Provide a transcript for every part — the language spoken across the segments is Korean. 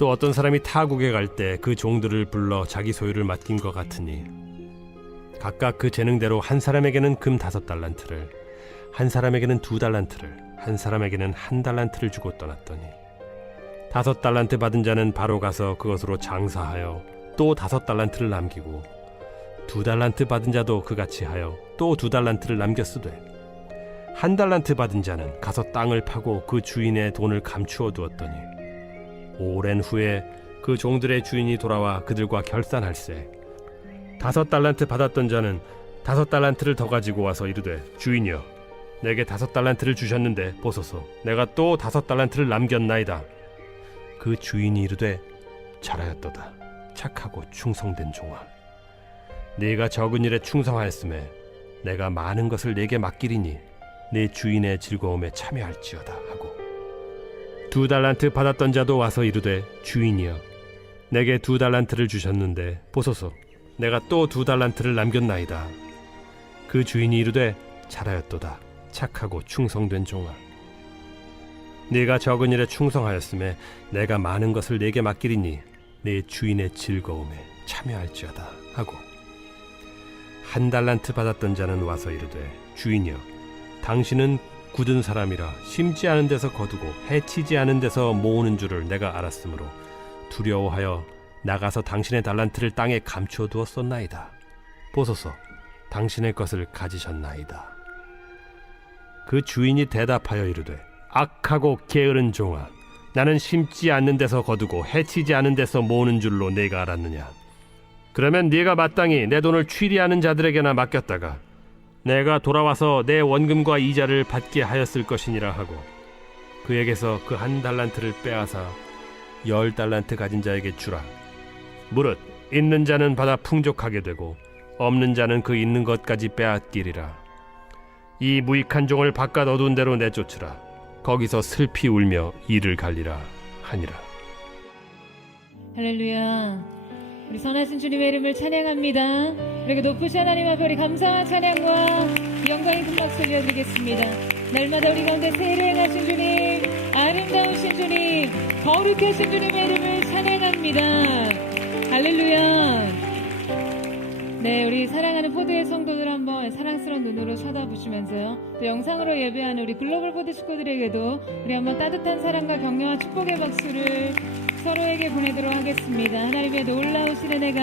또 어떤 사람이 타국에 갈 때 그 종들을 불러 자기 소유를 맡긴 것 같으니 각각 그 재능대로 한 사람에게는 금 5달란트를, 한 사람에게는 2달란트를, 한 사람에게는 1달란트를 주고 떠났더니 5달란트 받은 자는 바로 가서 그것으로 장사하여 또 5달란트를 남기고 2달란트 받은 자도 그같이 하여 또 2달란트를 남겼으되 1달란트 받은 자는 가서 땅을 파고 그 주인의 돈을 감추어 두었더니 오랜 후에 그 종들의 주인이 돌아와 그들과 결산할세 5달란트 받았던 자는 5달란트를 더 가지고 와서 이르되 주인이여 내게 5달란트를 주셨는데 보소서 내가 또 5달란트를 남겼나이다. 그 주인이 이르되 잘하였도다 착하고 충성된 종아 네가 적은 일에 충성하였음에 내가 많은 것을 네게 맡기리니 네 주인의 즐거움에 참여할지어다 하고 2달란트 받았던 자도 와서 이르되 주인이여 내게 2달란트를 주셨는데 보소서 내가 또 2달란트를 남겼나이다. 그 주인이 이르되 잘하였도다 착하고 충성된 종아 네가 적은 일에 충성하였음에 내가 많은 것을 네게 맡기리니 네 주인의 즐거움에 참여할지어다 하고 1달란트 받았던 자는 와서 이르되 주인이여 당신은 굳은 사람이라 심지 않은 데서 거두고 해치지 않은 데서 모으는 줄을 내가 알았으므로 두려워하여 나가서 당신의 달란트를 땅에 감추어 두었었나이다. 보소서 당신의 것을 가지셨나이다. 그 주인이 대답하여 이르되 악하고 게으른 종아 나는 심지 않는 데서 거두고 해치지 않은 데서 모으는 줄로 네가 알았느냐. 그러면 네가 마땅히 내 돈을 취리하는 자들에게나 맡겼다가 내가 돌아와서 내 원금과 이자를 받게 하였을 것이니라 하고 그에게서 그 1달란트를 빼앗아 10달란트 가진 자에게 주라. 무릇 있는 자는 받아 풍족하게 되고 없는 자는 그 있는 것까지 빼앗기리라. 이 무익한 종을 바깥 어두운 데로 내쫓으라. 거기서 슬피 울며 이를 갈리라 하니라. 할렐루야. 우리 선하신 주님의 이름을 찬양합니다. 우리에게 높으신 하나님 앞에 우리 감사와 찬양과 영광의 큰 박수 올려드리겠습니다. 날마다 우리 가운데 새를 행하신 주님, 아름다우신 주님, 거룩하신 주님의 이름을 찬양합니다. 할렐루야. 네, 우리 사랑하는 포드의 성도들 한번 사랑스러운 눈으로 쳐다보시면서요. 또 영상으로 예배하는 우리 글로벌 포드 식구들에게도 우리 한번 따뜻한 사랑과 격려와 축복의 박수를 서로에게 보내도록 하겠습니다. 하나님의 놀라우신 은혜가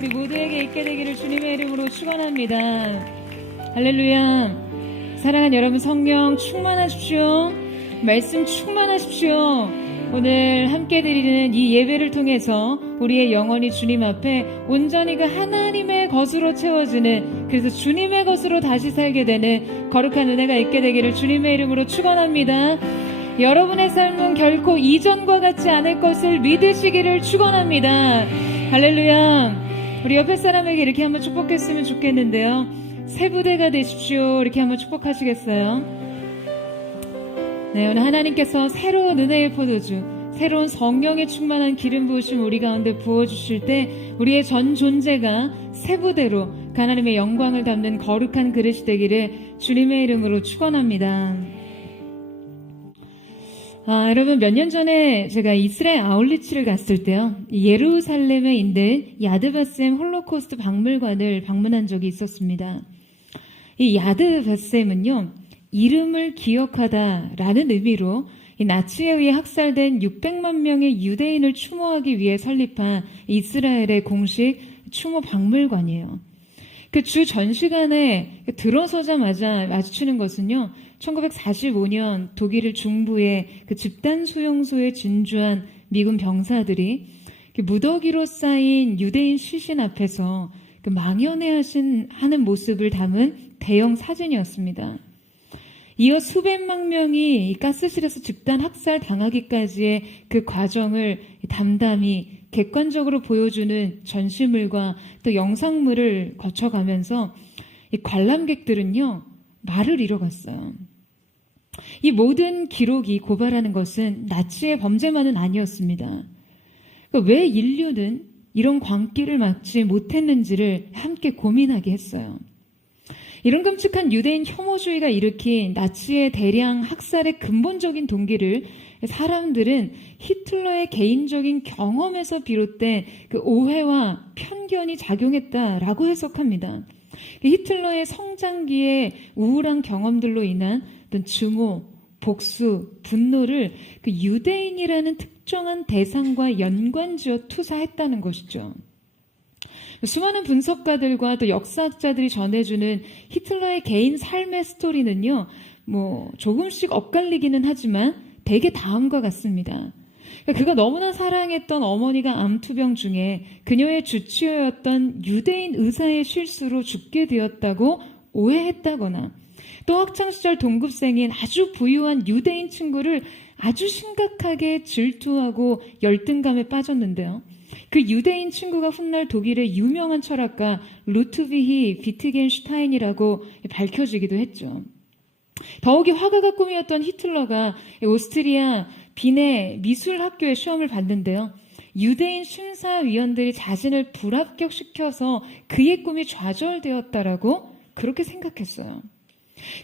우리 모두에게 있게 되기를 주님의 이름으로 축원합니다. 할렐루야. 사랑하는 여러분, 성령 충만하십시오. 말씀 충만하십시오. 오늘 함께 드리는 이 예배를 통해서 우리의 영혼이 주님 앞에 온전히 그 하나님의 것으로 채워지는, 그래서 주님의 것으로 다시 살게 되는 거룩한 은혜가 있게 되기를 주님의 이름으로 축원합니다. 여러분의 삶은 결코 이전과 같지 않을 것을 믿으시기를 축원합니다. 할렐루야. 우리 옆에 사람에게 이렇게 한번 축복했으면 좋겠는데요. 새 부대가 되십시오. 이렇게 한번 축복하시겠어요? 네, 오늘 하나님께서 새로운 은혜의 포도주, 새로운 성령의 충만한 기름 부으심 우리 가운데 부어주실 때 우리의 전 존재가 새 부대로 하나님의 영광을 담는 거룩한 그릇이 되기를 주님의 이름으로 축원합니다. 여러분, 몇 년 전에 제가 이스라엘 아울리치를 갔을 때요, 예루살렘에 있는 야드바셈 홀로코스트 박물관을 방문한 적이 있었습니다. 이 야드바셈은요, 이름을 기억하다라는 의미로 이 나치에 의해 학살된 600만 명의 유대인을 추모하기 위해 설립한 이스라엘의 공식 추모 박물관이에요. 그 주 전시관에 들어서자마자 마주치는 것은요, 1945년 독일 중부의 그 집단 수용소에 진주한 미군 병사들이 무더기로 쌓인 유대인 시신 앞에서 그 망연해 하는 모습을 담은 대형 사진이었습니다. 이어 수백만 명이 이 가스실에서 집단 학살 당하기까지의 그 과정을 담담히 객관적으로 보여주는 전시물과 또 영상물을 거쳐가면서 이 관람객들은요, 말을 잃어갔어요. 이 모든 기록이 고발하는 것은 나치의 범죄만은 아니었습니다. 왜 인류는 이런 광기를 막지 못했는지를 함께 고민하게 했어요. 이런 끔찍한 유대인 혐오주의가 일으킨 나치의 대량 학살의 근본적인 동기를 사람들은 히틀러의 개인적인 경험에서 비롯된 그 오해와 편견이 작용했다라고 해석합니다. 히틀러의 성장기의 우울한 경험들로 인한 어떤 증오, 복수, 분노를 그 유대인이라는 특정한 대상과 연관지어 투사했다는 것이죠. 수많은 분석가들과 또 역사학자들이 전해주는 히틀러의 개인 삶의 스토리는요, 조금씩 엇갈리기는 하지만 대개 다음과 같습니다. 그가 너무나 사랑했던 어머니가 암투병 중에 그녀의 주치의였던 유대인 의사의 실수로 죽게 되었다고 오해했다거나, 또 학창시절 동급생인 아주 부유한 유대인 친구를 아주 심각하게 질투하고 열등감에 빠졌는데요. 그 유대인 친구가 훗날 독일의 유명한 철학가 루트비히 비트겐슈타인이라고 밝혀지기도 했죠. 더욱이 화가가 꿈이었던 히틀러가 오스트리아 빈의 미술학교에 시험을 봤는데요. 유대인 심사위원들이 자신을 불합격시켜서 그의 꿈이 좌절되었다라고 그렇게 생각했어요.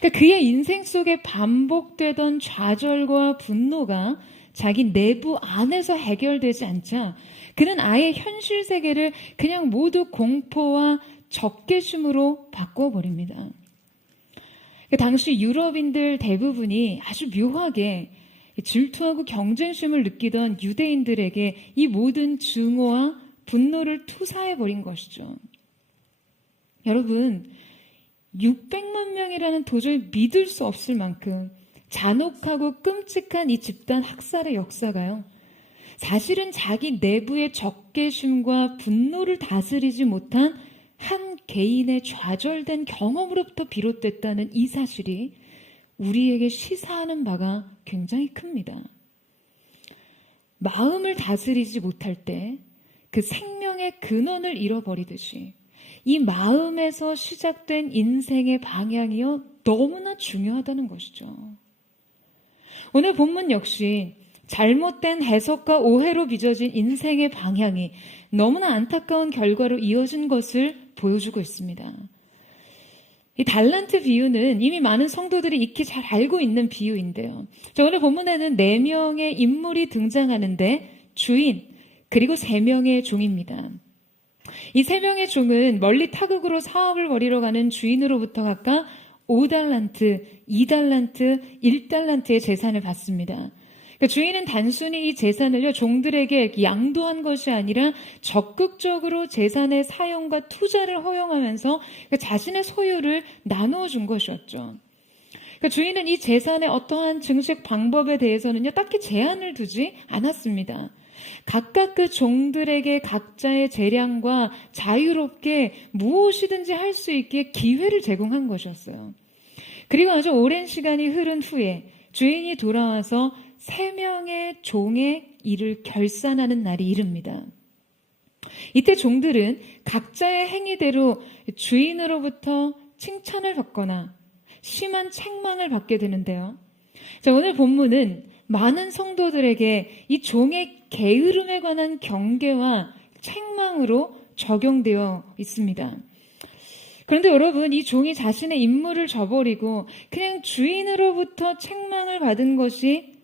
그러니까 그의 인생 속에 반복되던 좌절과 분노가 자기 내부 안에서 해결되지 않자 그는 아예 현실 세계를 그냥 모두 공포와 적개심으로 바꿔버립니다. 당시 유럽인들 대부분이 아주 묘하게 질투하고 경쟁심을 느끼던 유대인들에게 이 모든 증오와 분노를 투사해버린 것이죠. 여러분, 600만 명이라는 도저히 믿을 수 없을 만큼 잔혹하고 끔찍한 이 집단 학살의 역사가요, 사실은 자기 내부의 적개심과 분노를 다스리지 못한 한 개인의 좌절된 경험으로부터 비롯됐다는 이 사실이 우리에게 시사하는 바가 굉장히 큽니다. 마음을 다스리지 못할 때 그 생명의 근원을 잃어버리듯이 이 마음에서 시작된 인생의 방향이요, 너무나 중요하다는 것이죠. 오늘 본문 역시 잘못된 해석과 오해로 빚어진 인생의 방향이 너무나 안타까운 결과로 이어진 것을 보여주고 있습니다. 이 달란트 비유는 이미 많은 성도들이 익히 잘 알고 있는 비유인데요. 오늘 본문에는 4명의 인물이 등장하는데 주인, 그리고 3명의 종입니다. 이 3명의 종은 멀리 타국으로 사업을 벌이러 가는 주인으로부터 각각 5달란트, 2달란트, 1달란트의 재산을 받습니다. 그러니까 주인은 단순히 이 재산을요, 종들에게 양도한 것이 아니라 적극적으로 재산의 사용과 투자를 허용하면서 자신의 소유를 나누어 준 것이었죠. 그러니까 주인은 이 재산의 어떠한 증식 방법에 대해서는요, 딱히 제한을 두지 않았습니다. 각각 그 종들에게 각자의 재량과 자유롭게 무엇이든지 할 수 있게 기회를 제공한 것이었어요. 그리고 아주 오랜 시간이 흐른 후에 주인이 돌아와서 3명의 종의 일을 결산하는 날이 이릅니다. 이때 종들은 각자의 행위대로 주인으로부터 칭찬을 받거나 심한 책망을 받게 되는데요. 오늘 본문은 많은 성도들에게 이 종의 게으름에 관한 경계와 책망으로 적용되어 있습니다. 그런데 여러분, 이 종이 자신의 임무를 저버리고 그냥 주인으로부터 책망을 받은 것이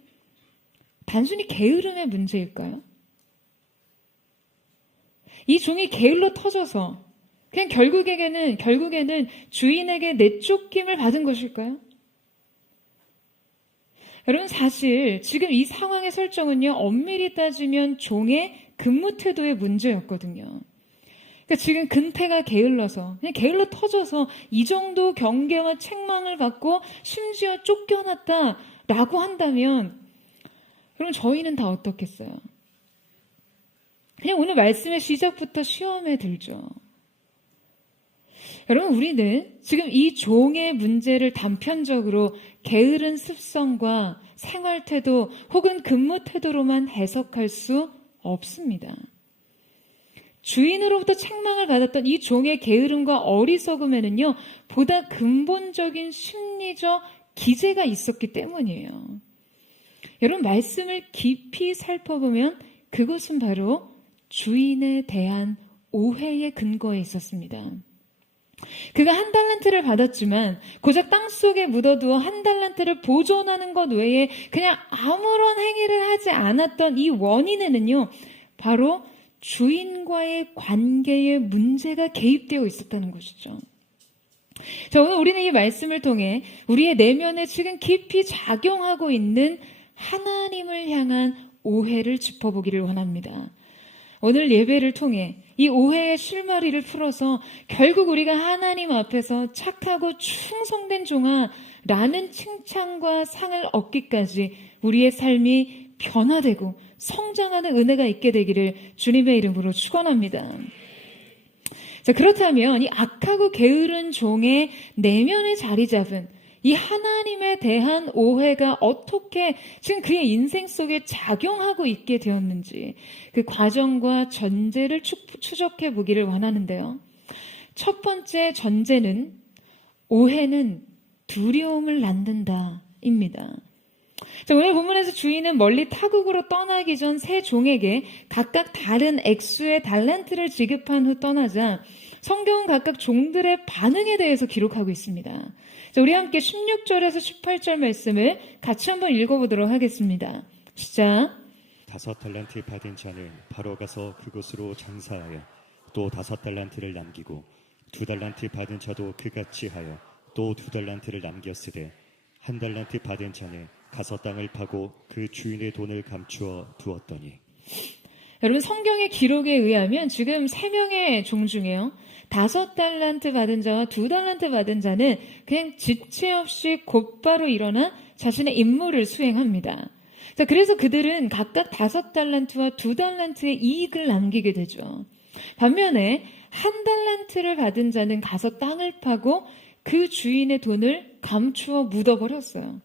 단순히 게으름의 문제일까요? 이 종이 게을러 터져서 그냥 결국에는 주인에게 내쫓김을 받은 것일까요? 여러분, 사실 지금 이 상황의 설정은요, 엄밀히 따지면 종의 근무 태도의 문제였거든요. 그러니까 지금 근태가 게을러서, 그냥 게을러 터져서 이 정도 경계와 책망을 받고 심지어 쫓겨났다라고 한다면, 그럼 저희는 다 어떻겠어요? 그냥 오늘 말씀의 시작부터 시험에 들죠. 여러분, 우리는 지금 이 종의 문제를 단편적으로 게으른 습성과 생활 태도 혹은 근무 태도로만 해석할 수 없습니다. 주인으로부터 책망을 받았던 이 종의 게으름과 어리석음에는요, 보다 근본적인 심리적 기제가 있었기 때문이에요. 여러분, 말씀을 깊이 살펴보면 그것은 바로 주인에 대한 오해의 근거에 있었습니다. 그가 1달란트를 받았지만 고작 땅속에 묻어두어 1달란트를 보존하는 것 외에 그냥 아무런 행위를 하지 않았던 이 원인에는요, 바로 주인과의 관계에 문제가 개입되어 있었다는 것이죠. 자, 오늘 우리는 이 말씀을 통해 우리의 내면에 지금 깊이 작용하고 있는 하나님을 향한 오해를 짚어보기를 원합니다. 오늘 예배를 통해 이 오해의 실마리를 풀어서 결국 우리가 하나님 앞에서 착하고 충성된 종아라는 칭찬과 상을 얻기까지 우리의 삶이 변화되고 성장하는 은혜가 있게 되기를 주님의 이름으로 축원합니다. 자, 그렇다면 이 악하고 게으른 종의 내면에 자리 잡은 이 하나님에 대한 오해가 어떻게 지금 그의 인생 속에 작용하고 있게 되었는지 그 과정과 전제를 추적해 보기를 원하는데요. 첫 번째 전제는 오해는 두려움을 낳는다입니다. 자, 오늘 본문에서 주인은 멀리 타국으로 떠나기 전 세 종에게 각각 다른 액수의 달란트를 지급한 후 떠나자 성경은 각각 종들의 반응에 대해서 기록하고 있습니다. 자, 우리 함께 16절에서 18절 말씀을 같이 한번 읽어보도록 하겠습니다. 시작. 5달란트 받은 자는 바로 가서 그곳으로 장사하여 또 5달란트를 남기고 2달란트 받은 자도 그같이 하여 또 2달란트를 남겼으되 1달란트 받은 자는 가서 땅을 파고 그 주인의 돈을 감추어 두었더니. 여러분, 성경의 기록에 의하면 지금 3명의 종 중에요, 5달란트 받은 자와 2달란트 받은 자는 그냥 지체 없이 곧바로 일어나 자신의 임무를 수행합니다. 자, 그래서 그들은 각각 5달란트와 2달란트의 이익을 남기게 되죠. 반면에 1달란트를 받은 자는 가서 땅을 파고 그 주인의 돈을 감추어 묻어버렸어요.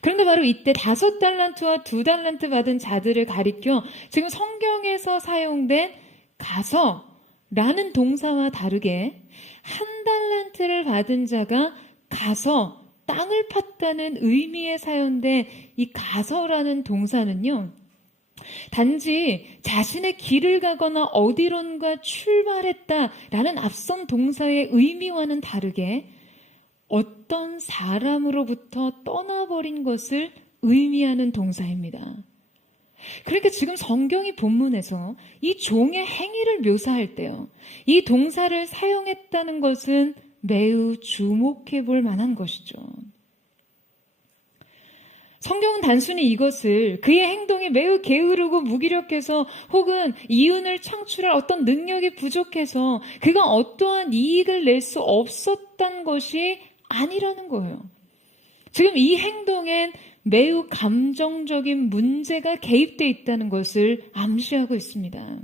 그런데 바로 이때 5달란트와 2달란트 받은 자들을 가리켜 지금 성경에서 사용된 가서라는 동사와 다르게 1달란트를 받은 자가 가서 땅을 팠다는 의미에 사용된 이 가서라는 동사는요, 단지 자신의 길을 가거나 어디론가 출발했다라는 앞선 동사의 의미와는 다르게 어떤 사람으로부터 떠나버린 것을 의미하는 동사입니다. 그러니까 지금 성경이 본문에서 이 종의 행위를 묘사할 때요, 이 동사를 사용했다는 것은 매우 주목해 볼 만한 것이죠. 성경은 단순히 이것을 그의 행동이 매우 게으르고 무기력해서 혹은 이윤을 창출할 어떤 능력이 부족해서 그가 어떠한 이익을 낼 수 없었던 것이 아니라는 거예요. 지금 이 행동엔 매우 감정적인 문제가 개입되어 있다는 것을 암시하고 있습니다.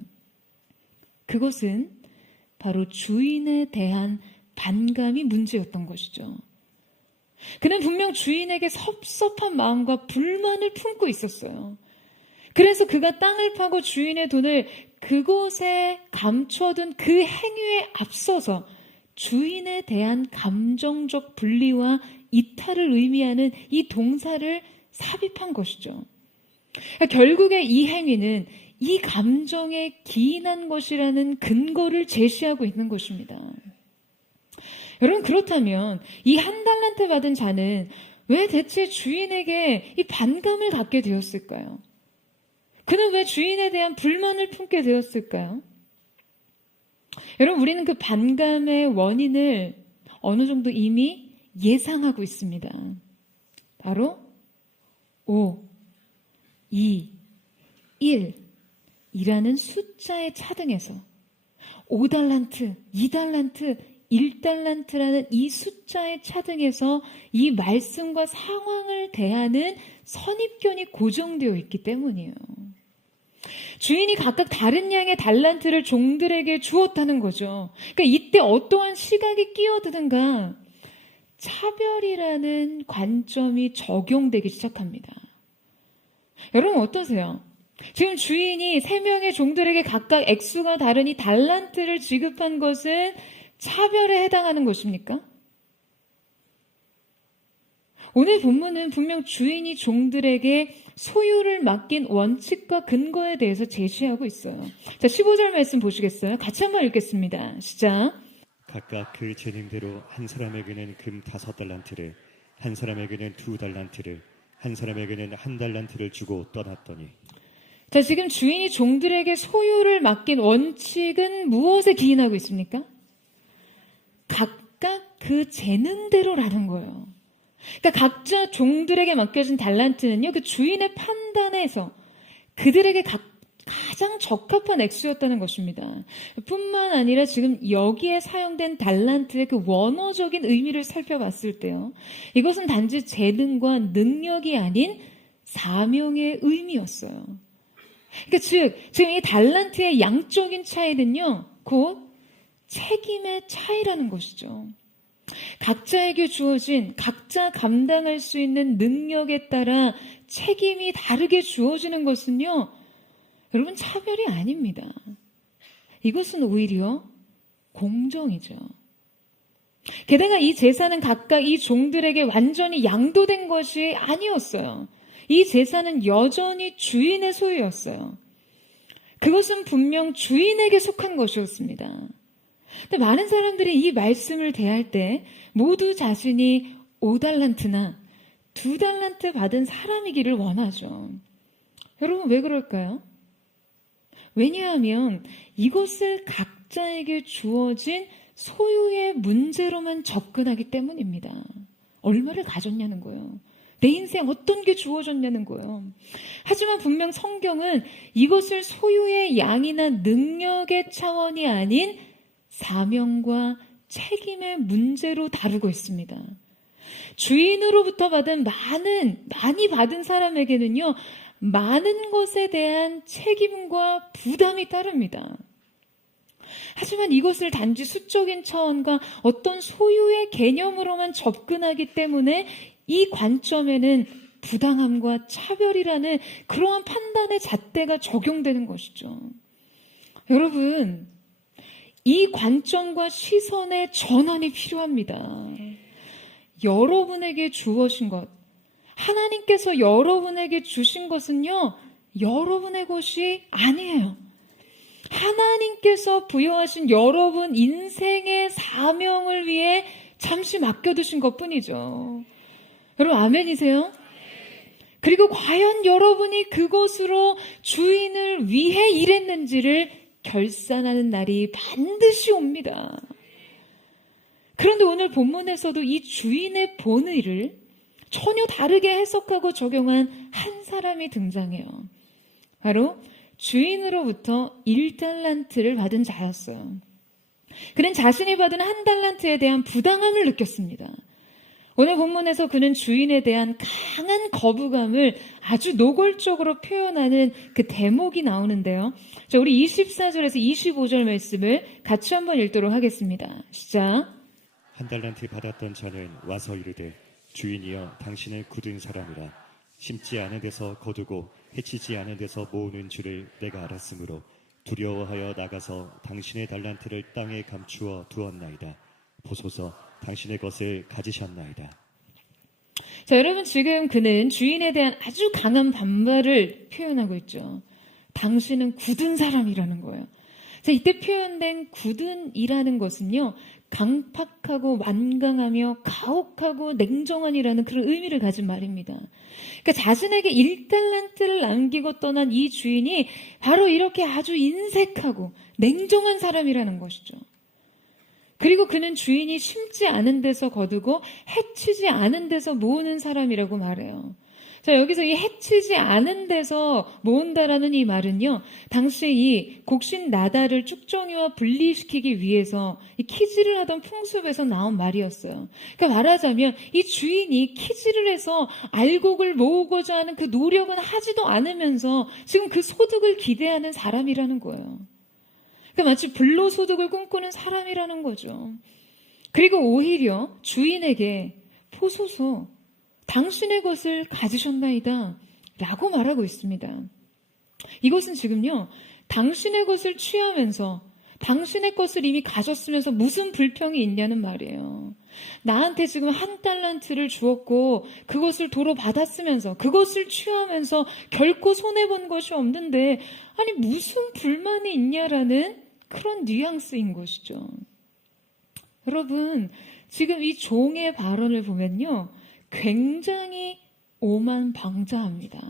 그것은 바로 주인에 대한 반감이 문제였던 것이죠. 그는 분명 주인에게 섭섭한 마음과 불만을 품고 있었어요. 그래서 그가 땅을 파고 주인의 돈을 그곳에 감춰둔 그 행위에 앞서서 주인에 대한 감정적 분리와 이탈을 의미하는 이 동사를 삽입한 것이죠. 결국에 이 행위는 이 감정에 기인한 것이라는 근거를 제시하고 있는 것입니다. 여러분, 그렇다면 이 한 달란트 받은 자는 왜 대체 주인에게 이 반감을 갖게 되었을까요? 그는 왜 주인에 대한 불만을 품게 되었을까요? 여러분, 우리는 그 반감의 원인을 어느 정도 이미 예상하고 있습니다. 바로 5, 2, 1 이라는 숫자의 차등에서 5달란트, 2달란트, 1달란트라는 이 숫자의 차등에서 이 말씀과 상황을 대하는 선입견이 고정되어 있기 때문이에요. 주인이 각각 다른 양의 달란트를 종들에게 주었다는 거죠. 그러니까 이때 어떠한 시각이 끼어드는가 차별이라는 관점이 적용되기 시작합니다. 여러분 어떠세요? 지금 주인이 3명의 종들에게 각각 액수가 다른 이 달란트를 지급한 것은 차별에 해당하는 것입니까? 오늘 본문은 분명 주인이 종들에게 소유를 맡긴 원칙과 근거에 대해서 제시하고 있어요. 자, 15절 말씀 보시겠어요? 같이 한번 읽겠습니다. 시작. 각각 그 재능대로 한 사람에게는 금 5달란트를, 한 사람에게는 2달란트를, 한 사람에게는 1달란트를 주고 떠났더니. 자, 지금 주인이 종들에게 소유를 맡긴 원칙은 무엇에 기인하고 있습니까? 각각 그 재능대로라는 거예요. 그러니까 각자 종들에게 맡겨진 달란트는요, 그 주인의 판단에서 그들에게 가장 적합한 액수였다는 것입니다. 뿐만 아니라 지금 여기에 사용된 달란트의 그 원어적인 의미를 살펴봤을 때요, 이것은 단지 재능과 능력이 아닌 사명의 의미였어요. 그러니까 즉, 지금 이 달란트의 양적인 차이는요, 곧 책임의 차이라는 것이죠. 각자에게 주어진, 각자 감당할 수 있는 능력에 따라 책임이 다르게 주어지는 것은요, 여러분 차별이 아닙니다. 이것은 오히려 공정이죠. 게다가 이 재산은 각각 이 종들에게 완전히 양도된 것이 아니었어요. 이 재산은 여전히 주인의 소유였어요. 그것은 분명 주인에게 속한 것이었습니다. 근데 많은 사람들이 이 말씀을 대할 때 모두 자신이 5달란트나 2달란트 받은 사람이기를 원하죠. 여러분 왜 그럴까요? 왜냐하면 이것을 각자에게 주어진 소유의 문제로만 접근하기 때문입니다. 얼마를 가졌냐는 거예요. 내 인생 어떤 게 주어졌냐는 거예요. 하지만 분명 성경은 이것을 소유의 양이나 능력의 차원이 아닌 사명과 책임의 문제로 다루고 있습니다. 주인으로부터 받은 많이 받은 사람에게는요, 많은 것에 대한 책임과 부담이 따릅니다. 하지만 이것을 단지 수적인 차원과 어떤 소유의 개념으로만 접근하기 때문에 이 관점에는 부당함과 차별이라는 그러한 판단의 잣대가 적용되는 것이죠. 여러분, 이 관점과 시선의 전환이 필요합니다. 여러분에게 주어진 것, 하나님께서 여러분에게 주신 것은요, 여러분의 것이 아니에요. 하나님께서 부여하신 여러분 인생의 사명을 위해 잠시 맡겨두신 것뿐이죠. 여러분 아멘이세요? 그리고 과연 여러분이 그것으로 주인을 위해 일했는지를 결산하는 날이 반드시 옵니다. 그런데 오늘 본문에서도 이 주인의 본의를 전혀 다르게 해석하고 적용한 한 사람이 등장해요. 바로 주인으로부터 1달란트를 받은 자였어요. 그는 자신이 받은 1달란트에 대한 부당함을 느꼈습니다. 오늘 본문에서 그는 주인에 대한 강한 거부감을 아주 노골적으로 표현하는 그 대목이 나오는데요. 자, 우리 24절에서 25절 말씀을 같이 한번 읽도록 하겠습니다. 시작. 1달란트 받았던 자는 와서 이르되 주인이여 당신을 굳은 사람이라 심지 않은 데서 거두고 해치지 않은 데서 모으는 줄을 내가 알았으므로 두려워하여 나가서 당신의 달란트를 땅에 감추어 두었나이다. 보소서 당신의 것을 가지셨나이다. 자, 여러분 지금 그는 주인에 대한 아주 강한 반발을 표현하고 있죠. 당신은 굳은 사람이라는 거예요. 자, 이때 표현된 굳은이라는 것은요, 강팍하고 완강하며 가혹하고 냉정한이라는 그런 의미를 가진 말입니다. 그러니까 자신에게 1달란트를 남기고 떠난 이 주인이 바로 이렇게 아주 인색하고 냉정한 사람이라는 것이죠. 그리고 그는 주인이 심지 않은 데서 거두고 해치지 않은 데서 모으는 사람이라고 말해요. 자, 여기서 이 해치지 않은 데서 모은다라는 이 말은요, 당시 이 곡신 나달을 쭉정이와 분리시키기 위해서 이 키질을 하던 풍습에서 나온 말이었어요. 그러니까 말하자면 이 주인이 키질을 해서 알곡을 모으고자 하는 그 노력은 하지도 않으면서 지금 그 소득을 기대하는 사람이라는 거예요. 그러니까 마치 불로소득을 꿈꾸는 사람이라는 거죠. 그리고 오히려 주인에게 보소서 당신의 것을 가지셨나이다 라고 말하고 있습니다. 이것은 지금요, 당신의 것을 취하면서 당신의 것을 이미 가졌으면서 무슨 불평이 있냐는 말이에요. 나한테 지금 1달란트를 주었고 그것을 도로 받았으면서 그것을 취하면서 결코 손해본 것이 없는데 아니 무슨 불만이 있냐라는 그런 뉘앙스인 것이죠. 여러분, 지금 이 종의 발언을 보면요, 굉장히 오만방자합니다.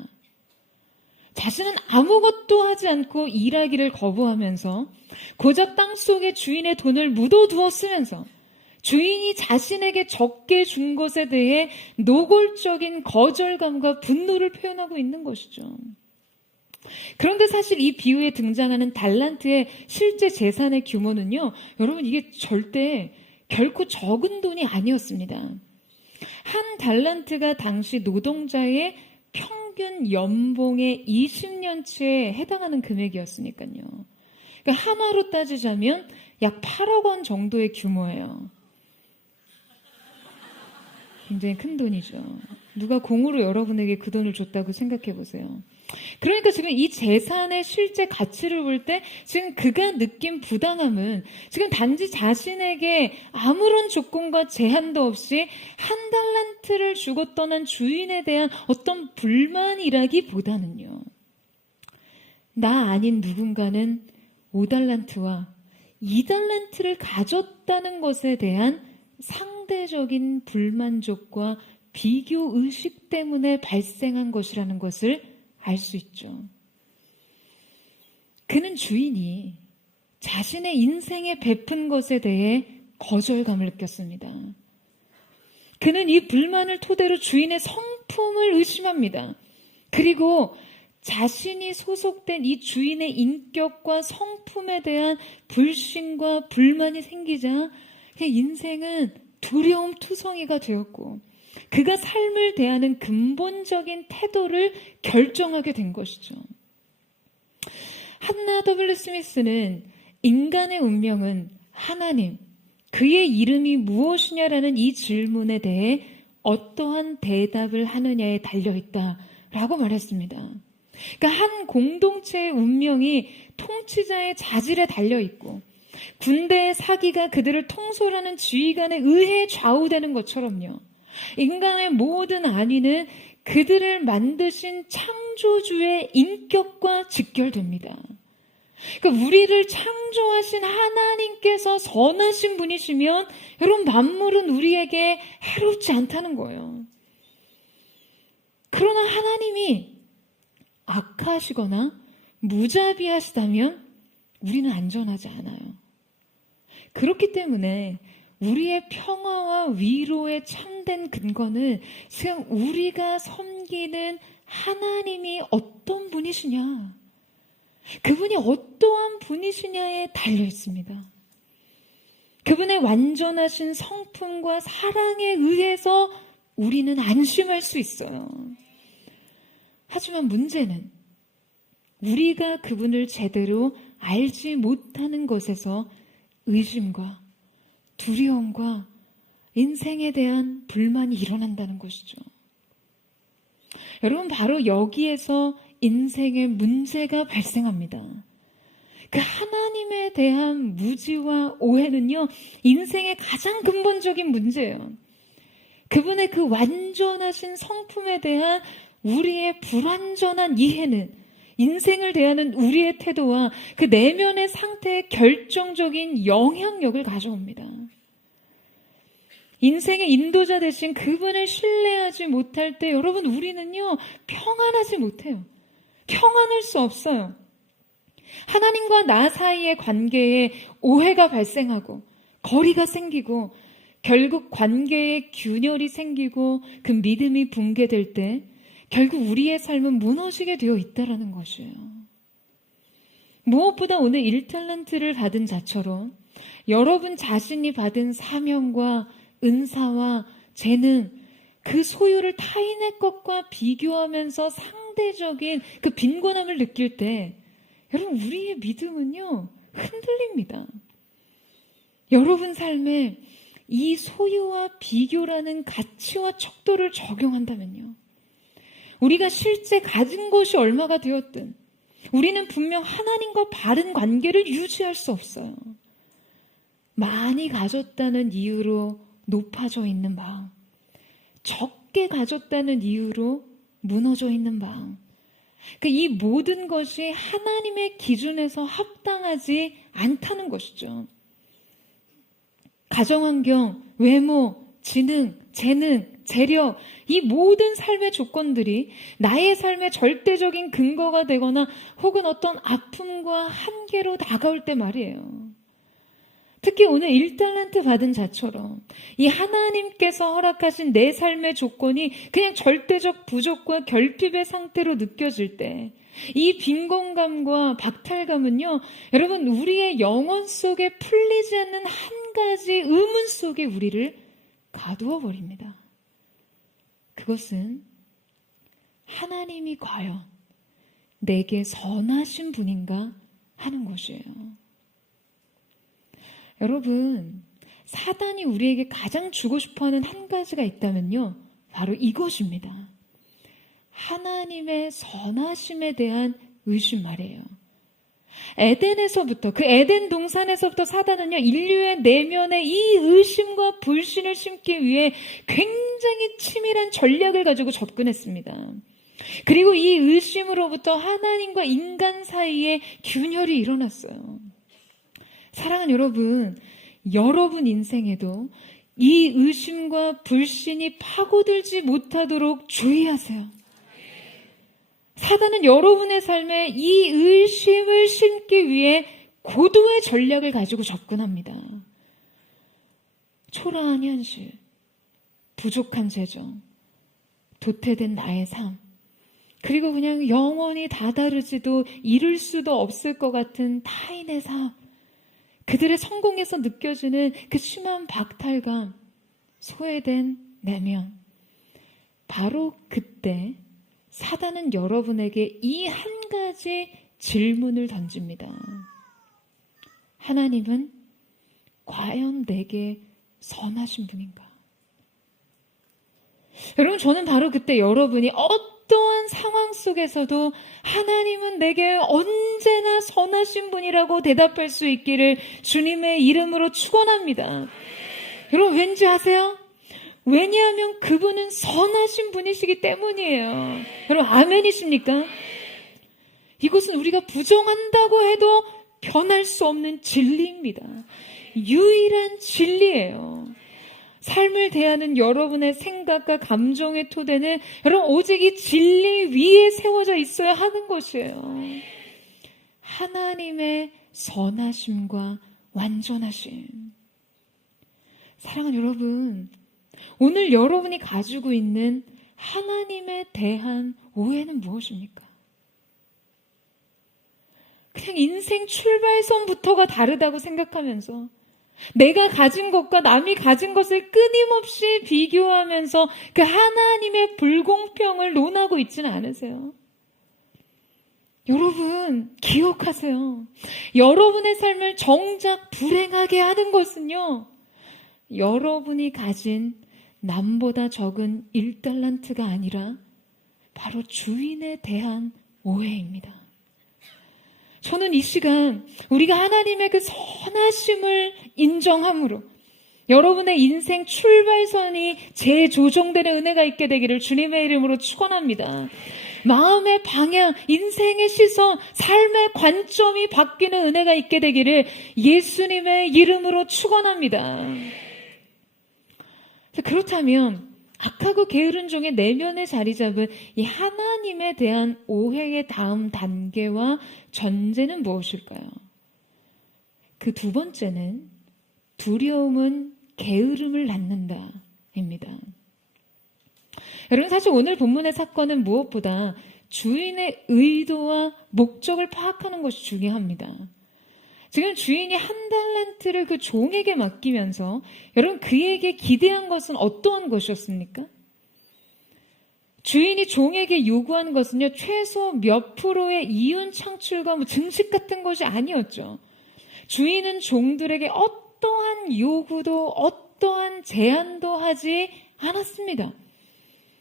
자신은 아무것도 하지 않고 일하기를 거부하면서 고작 땅속에 주인의 돈을 묻어두었으면서 주인이 자신에게 적게 준 것에 대해 노골적인 거절감과 분노를 표현하고 있는 것이죠. 그런데 사실 이 비유에 등장하는 달란트의 실제 재산의 규모는요, 여러분 이게 절대 결코 적은 돈이 아니었습니다. 1달란트가 당시 노동자의 평균 연봉의 20년치에 해당하는 금액이었으니까요. 그러니까 하나로 따지자면 약 8억 원 정도의 규모예요. 굉장히 큰 돈이죠. 누가 공으로 여러분에게 그 돈을 줬다고 생각해 보세요. 그러니까 지금 이 재산의 실제 가치를 볼 때 지금 그가 느낀 부당함은 지금 단지 자신에게 아무런 조건과 제한도 없이 1달란트를 주고 떠난 주인에 대한 어떤 불만이라기보다는요, 나 아닌 누군가는 5달란트와 2달란트를 가졌다는 것에 대한 상대적인 불만족과 비교 의식 때문에 발생한 것이라는 것을 알 수 있죠. 그는 주인이 자신의 인생에 베푼 것에 대해 거절감을 느꼈습니다. 그는 이 불만을 토대로 주인의 성품을 의심합니다. 그리고 자신이 소속된 이 주인의 인격과 성품에 대한 불신과 불만이 생기자 인생은 두려움투성이가 되었고 그가 삶을 대하는 근본적인 태도를 결정하게 된 것이죠. 한나 W. 스미스는 인간의 운명은 하나님, 그의 이름이 무엇이냐라는 이 질문에 대해 어떠한 대답을 하느냐에 달려있다라고 말했습니다. 그러니까 한 공동체의 운명이 통치자의 자질에 달려있고 군대의 사기가 그들을 통솔하는 지휘관의 의회에 좌우되는 것처럼요. 인간의 모든 안위는 그들을 만드신 창조주의 인격과 직결됩니다. 그러니까 우리를 창조하신 하나님께서 선하신 분이시면 여러분 만물은 우리에게 해롭지 않다는 거예요. 그러나 하나님이 악하시거나 무자비하시다면 우리는 안전하지 않아요. 그렇기 때문에 우리의 평화와 위로의 참된 근거는 지금 우리가 섬기는 하나님이 어떤 분이시냐, 그분이 어떠한 분이시냐에 달려 있습니다. 그분의 완전하신 성품과 사랑에 의해서 우리는 안심할 수 있어요. 하지만 문제는 우리가 그분을 제대로 알지 못하는 것에서 의심과 두려움과 인생에 대한 불만이 일어난다는 것이죠. 여러분, 바로 여기에서 인생의 문제가 발생합니다. 그 하나님에 대한 무지와 오해는요, 인생의 가장 근본적인 문제예요. 그분의 그 완전하신 성품에 대한 우리의 불완전한 이해는 인생을 대하는 우리의 태도와 그 내면의 상태에 결정적인 영향력을 가져옵니다. 인생의 인도자 되신 그분을 신뢰하지 못할 때 여러분 우리는요 평안하지 못해요. 평안할 수 없어요. 하나님과 나 사이의 관계에 오해가 발생하고 거리가 생기고 결국 관계에 균열이 생기고 그 믿음이 붕괴될 때 결국 우리의 삶은 무너지게 되어 있다는 것이에요. 무엇보다 오늘 1달란트를 받은 자처럼 여러분 자신이 받은 사명과 은사와 재능, 그 소유를 타인의 것과 비교하면서 상대적인 그 빈곤함을 느낄 때 여러분 우리의 믿음은요 흔들립니다. 여러분 삶에 이 소유와 비교라는 가치와 척도를 적용한다면요, 우리가 실제 가진 것이 얼마가 되었든 우리는 분명 하나님과 바른 관계를 유지할 수 없어요. 많이 가졌다는 이유로 높아져 있는 마음, 적게 가졌다는 이유로 무너져 있는 마음, 이 모든 것이 하나님의 기준에서 합당하지 않다는 것이죠. 가정환경, 외모, 지능, 재능, 재력, 이 모든 삶의 조건들이 나의 삶의 절대적인 근거가 되거나 혹은 어떤 아픔과 한계로 다가올 때 말이에요. 특히 오늘 1달란트 받은 자처럼 이 하나님께서 허락하신 내 삶의 조건이 그냥 절대적 부족과 결핍의 상태로 느껴질 때 이 빈곤감과 박탈감은요, 여러분 우리의 영혼 속에 풀리지 않는 한 가지 의문 속에 우리를 가두어 버립니다. 그것은 하나님이 과연 내게 선하신 분인가 하는 것이에요. 여러분, 사단이 우리에게 가장 주고 싶어하는 한 가지가 있다면요, 바로 이것입니다. 하나님의 선하심에 대한 의심 말이에요. 에덴에서부터, 그 에덴 동산에서부터 사단은요, 인류의 내면에 이 의심과 불신을 심기 위해 굉장히 치밀한 전략을 가지고 접근했습니다. 그리고 이 의심으로부터 하나님과 인간 사이에 균열이 일어났어요. 사랑하는 여러분, 여러분 인생에도 이 의심과 불신이 파고들지 못하도록 주의하세요. 사단은 여러분의 삶에 이 의심을 심기 위해 고도의 전략을 가지고 접근합니다. 초라한 현실, 부족한 재정, 도태된 나의 삶, 그리고 그냥 영원히 다다르지도 이룰 수도 없을 것 같은 타인의 삶, 그들의 성공에서 느껴지는 그 심한 박탈감, 소외된 내면. 바로 그때 사단은 여러분에게 이 한 가지 질문을 던집니다. 하나님은 과연 내게 선하신 분인가? 여러분, 저는 바로 그때 여러분이 어떠한 상황 속에서도 하나님은 내게 언제나 선하신 분이라고 대답할 수 있기를 주님의 이름으로 축원합니다. 여러분, 왠지 아세요? 왜냐하면 그분은 선하신 분이시기 때문이에요. 여러분, 아멘이십니까? 이것은 우리가 부정한다고 해도 변할 수 없는 진리입니다. 유일한 진리예요. 삶을 대하는 여러분의 생각과 감정의 토대는 여러분 오직 이 진리 위에 세워져 있어야 하는 것이에요. 하나님의 선하심과 완전하심. 사랑하는 여러분, 오늘 여러분이 가지고 있는 하나님에 대한 오해는 무엇입니까? 그냥 인생 출발선부터가 다르다고 생각하면서 내가 가진 것과 남이 가진 것을 끊임없이 비교하면서 그 하나님의 불공평을 논하고 있지는 않으세요? 여러분, 기억하세요. 여러분의 삶을 정작 불행하게 하는 것은요, 여러분이 가진 남보다 적은 1달란트가 아니라 바로 주인에 대한 오해입니다. 저는 이 시간 우리가 하나님의 그 선하심을 인정함으로 여러분의 인생 출발선이 재조정되는 은혜가 있게 되기를 주님의 이름으로 축원합니다. 마음의 방향, 인생의 시선, 삶의 관점이 바뀌는 은혜가 있게 되기를 예수님의 이름으로 축원합니다. 그렇다면 악하고 게으른 종의 내면에 자리 잡은 이 하나님에 대한 오해의 다음 단계와 전제는 무엇일까요? 그 두 번째는 두려움은 게으름을 낳는다입니다. 여러분, 사실 오늘 본문의 사건은 무엇보다 주인의 의도와 목적을 파악하는 것이 중요합니다. 지금 주인이 한 달란트를 그 종에게 맡기면서 여러분, 그에게 기대한 것은 어떠한 것이었습니까? 주인이 종에게 요구한 것은요, 최소 몇 프로의 이윤 창출과 증식 같은 것이 아니었죠. 주인은 종들에게 어떠한 요구도 어떠한 제한도 하지 않았습니다.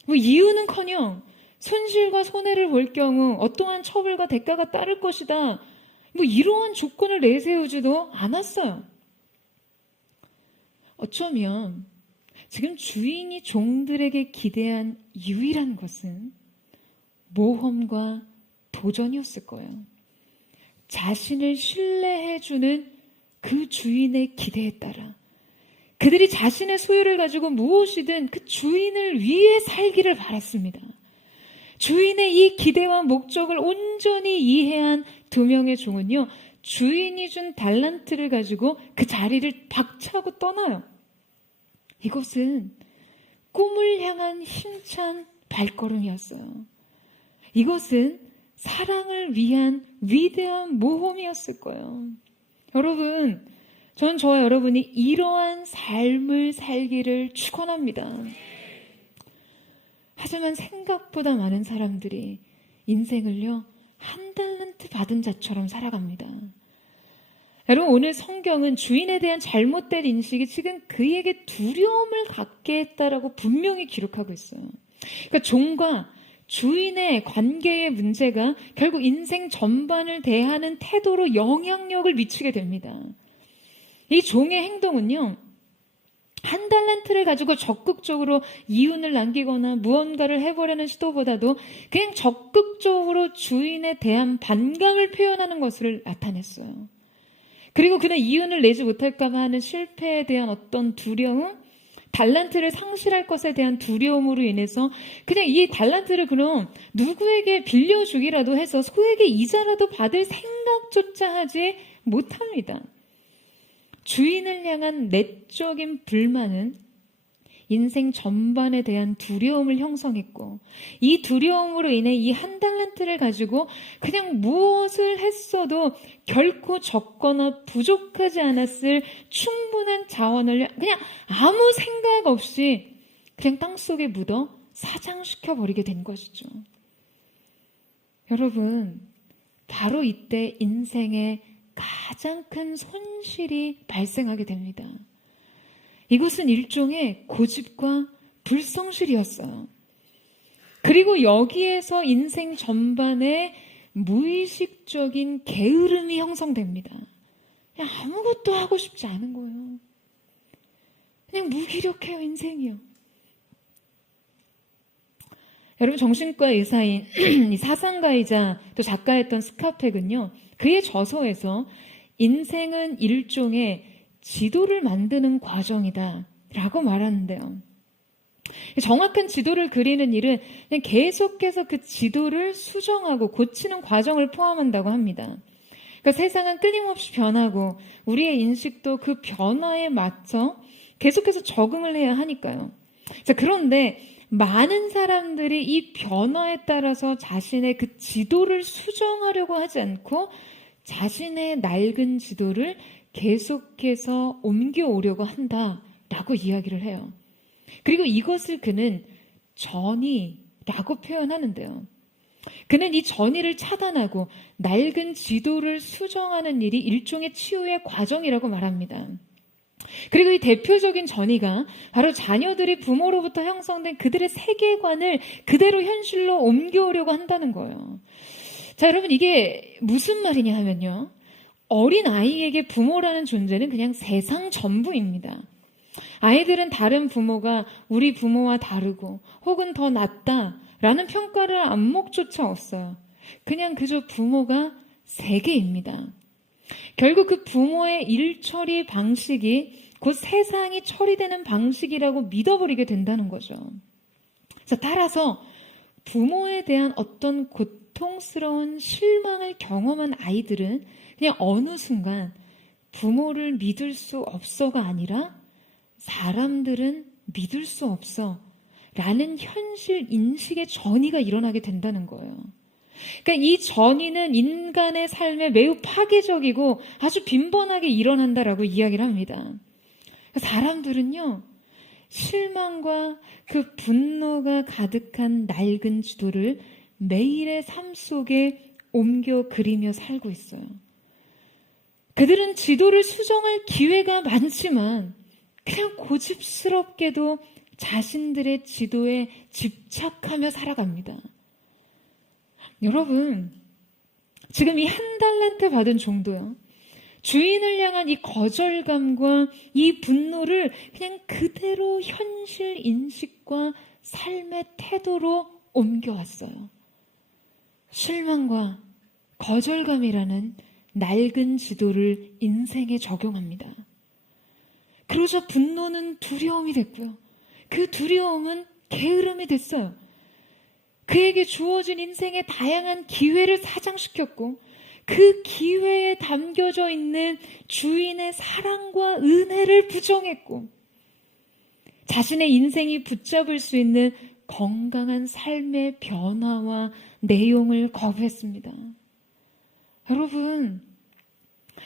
이유는커녕 손실과 손해를 볼 경우 어떠한 처벌과 대가가 따를 것이다, 이러한 조건을 내세우지도 않았어요. 어쩌면 지금 주인이 종들에게 기대한 유일한 것은 모험과 도전이었을 거예요. 자신을 신뢰해주는 그 주인의 기대에 따라 그들이 자신의 소유를 가지고 무엇이든 그 주인을 위해 살기를 바랐습니다. 주인의 이 기대와 목적을 온전히 이해한 두 명의 종은요, 주인이 준 달란트를 가지고 그 자리를 박차고 떠나요. 이것은 꿈을 향한 힘찬 발걸음이었어요. 이것은 사랑을 위한 위대한 모험이었을 거예요. 여러분, 전 저와 여러분이 이러한 삶을 살기를 축원합니다. 하지만 생각보다 많은 사람들이 인생을요, 한 달란트 받은 자처럼 살아갑니다. 여러분, 오늘 성경은 주인에 대한 잘못된 인식이 지금 그에게 두려움을 갖게 했다라고 분명히 기록하고 있어요. 그러니까 종과 주인의 관계의 문제가 결국 인생 전반을 대하는 태도로 영향력을 미치게 됩니다. 이 종의 행동은요, 한 달란트를 가지고 적극적으로 이윤을 남기거나 무언가를 해보려는 시도보다도 그냥 적극적으로 주인에 대한 반감을 표현하는 것을 나타냈어요. 그리고 그는 이윤을 내지 못할까 봐 하는 실패에 대한 어떤 두려움, 달란트를 상실할 것에 대한 두려움으로 인해서 그냥 이 달란트를 그럼 누구에게 빌려주기라도 해서 소에게 이자라도 받을 생각조차 하지 못합니다. 주인을 향한 내적인 불만은 인생 전반에 대한 두려움을 형성했고, 이 두려움으로 인해 이 한 달란트를 가지고 그냥 무엇을 했어도 결코 적거나 부족하지 않았을 충분한 자원을 그냥 아무 생각 없이 그냥 땅속에 묻어 사장시켜버리게 된 것이죠. 여러분, 바로 이때 인생의 가장 큰 손실이 발생하게 됩니다. 이것은 일종의 고집과 불성실이었어요. 그리고 여기에서 인생 전반에 무의식적인 게으름이 형성됩니다. 그냥 아무것도 하고 싶지 않은 거예요. 그냥 무기력해요, 인생이요. 여러분, 정신과 의사인 이 사상가이자 또 작가였던 스카펙은요, 그의 저서에서 인생은 일종의 지도를 만드는 과정이다 라고 말하는데요. 정확한 지도를 그리는 일은 그냥 계속해서 그 지도를 수정하고 고치는 과정을 포함한다고 합니다. 그러니까 세상은 끊임없이 변하고 우리의 인식도 그 변화에 맞춰 계속해서 적응을 해야 하니까요. 자, 그런데 많은 사람들이 이 변화에 따라서 자신의 그 지도를 수정하려고 하지 않고 자신의 낡은 지도를 계속해서 옮겨오려고 한다라고 이야기를 해요. 그리고 이것을 그는 전이라고 표현하는데요. 그는 이 전이를 차단하고 낡은 지도를 수정하는 일이 일종의 치유의 과정이라고 말합니다. 그리고 이 대표적인 전이가 바로 자녀들이 부모로부터 형성된 그들의 세계관을 그대로 현실로 옮겨오려고 한다는 거예요. 자, 여러분, 이게 무슨 말이냐 하면요, 어린 아이에게 부모라는 존재는 그냥 세상 전부입니다. 아이들은 다른 부모가 우리 부모와 다르고 혹은 더 낫다라는 평가를 할 안목조차 없어요. 그냥 그저 부모가 세계입니다. 결국 그 부모의 일처리 방식이 곧 세상이 처리되는 방식이라고 믿어버리게 된다는 거죠. 그래서 따라서 부모에 대한 어떤 고통스러운 실망을 경험한 아이들은 그냥 어느 순간 부모를 믿을 수 없어가 아니라 사람들은 믿을 수 없어 라는 현실 인식의 전이가 일어나게 된다는 거예요. 그러니까 이 전이는 인간의 삶에 매우 파괴적이고 아주 빈번하게 일어난다라고 이야기를 합니다. 사람들은요, 실망과 그 분노가 가득한 낡은 지도를 매일의 삶 속에 옮겨 그리며 살고 있어요. 그들은 지도를 수정할 기회가 많지만 그냥 고집스럽게도 자신들의 지도에 집착하며 살아갑니다. 여러분, 지금 이 1달란트 받은 종도요, 주인을 향한 이 거절감과 이 분노를 그냥 그대로 현실 인식과 삶의 태도로 옮겨왔어요. 실망과 거절감이라는 낡은 지도를 인생에 적용합니다. 그러자 분노는 두려움이 됐고요. 그 두려움은 게으름이 됐어요. 그에게 주어진 인생의 다양한 기회를 사장시켰고 그 기회에 담겨져 있는 주인의 사랑과 은혜를 부정했고 자신의 인생이 붙잡을 수 있는 건강한 삶의 변화와 내용을 거부했습니다. 여러분,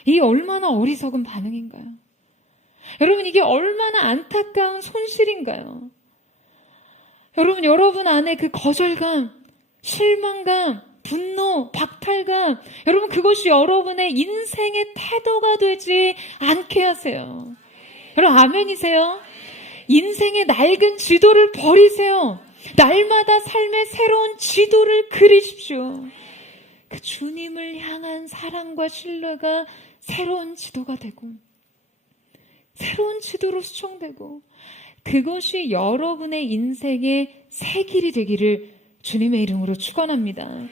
이게 얼마나 어리석은 반응인가요? 여러분, 이게 얼마나 안타까운 손실인가요? 여러분, 여러분 안에 그 거절감, 실망감, 분노, 박탈감, 여러분 그것이 여러분의 인생의 태도가 되지 않게 하세요. 여러분 아멘이세요? 인생의 낡은 지도를 버리세요. 날마다 삶의 새로운 지도를 그리십시오. 그 주님을 향한 사랑과 신뢰가 새로운 지도가 되고 새로운 지도로 수정되고 그것이 여러분의 인생의 새 길이 되기를 주님의 이름으로 축원합니다.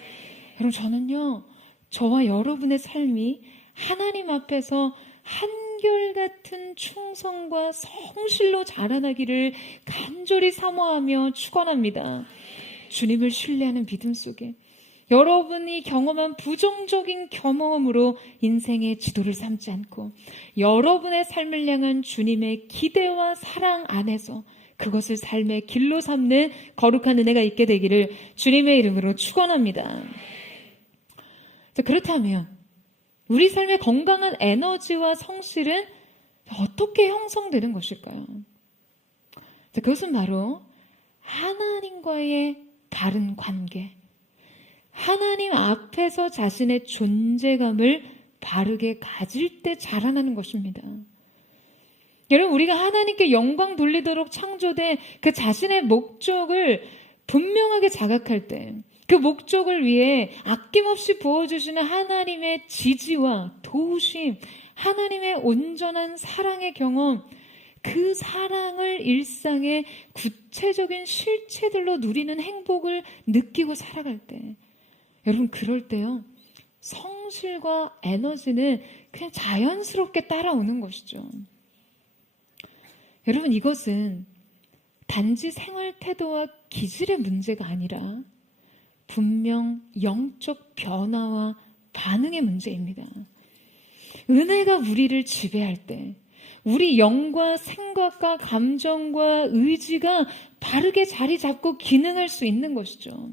여러분, 저는요, 저와 여러분의 삶이 하나님 앞에서 한결같은 충성과 성실로 자라나기를 간절히 사모하며 축원합니다. 주님을 신뢰하는 믿음 속에 여러분이 경험한 부정적인 경험으로 인생의 지도를 삼지 않고 여러분의 삶을 향한 주님의 기대와 사랑 안에서 그것을 삶의 길로 삼는 거룩한 은혜가 있게 되기를 주님의 이름으로 축원합니다. 그렇다면 우리 삶의 건강한 에너지와 성실은 어떻게 형성되는 것일까요? 그것은 바로 하나님과의 바른 관계, 하나님 앞에서 자신의 존재감을 바르게 가질 때 자라나는 것입니다. 여러분, 우리가 하나님께 영광 돌리도록 창조된 그 자신의 목적을 분명하게 자각할 때 그 목적을 위해 아낌없이 부어주시는 하나님의 지지와 도우심, 하나님의 온전한 사랑의 경험, 그 사랑을 일상의 구체적인 실체들로 누리는 행복을 느끼고 살아갈 때 여러분 그럴 때요 성실과 에너지는 그냥 자연스럽게 따라오는 것이죠. 여러분 이것은 단지 생활 태도와 기질의 문제가 아니라 분명 영적 변화와 반응의 문제입니다. 은혜가 우리를 지배할 때 우리 영과 생각과 감정과 의지가 바르게 자리 잡고 기능할 수 있는 것이죠.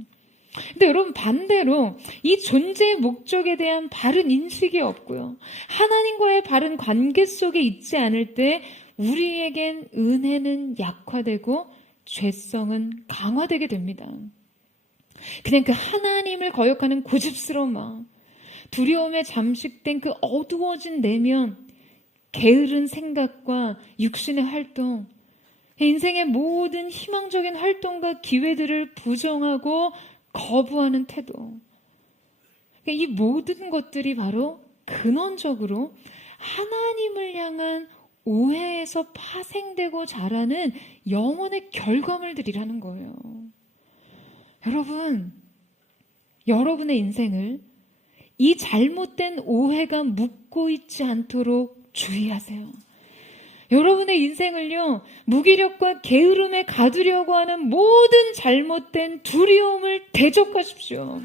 근데 여러분 반대로 이 존재의 목적에 대한 바른 인식이 없고요. 하나님과의 바른 관계 속에 있지 않을 때 우리에겐 은혜는 약화되고 죄성은 강화되게 됩니다. 그냥 그 하나님을 거역하는 고집스러운 마음, 두려움에 잠식된 그 어두워진 내면, 게으른 생각과 육신의 활동, 인생의 모든 희망적인 활동과 기회들을 부정하고 거부하는 태도. 이 모든 것들이 바로 근원적으로 하나님을 향한 오해에서 파생되고 자라는 영혼의 결과물들이라는 거예요. 여러분, 여러분의 인생을 이 잘못된 오해가 묻고 있지 않도록 주의하세요. 여러분의 인생을요, 무기력과 게으름에 가두려고 하는 모든 잘못된 두려움을 대적하십시오.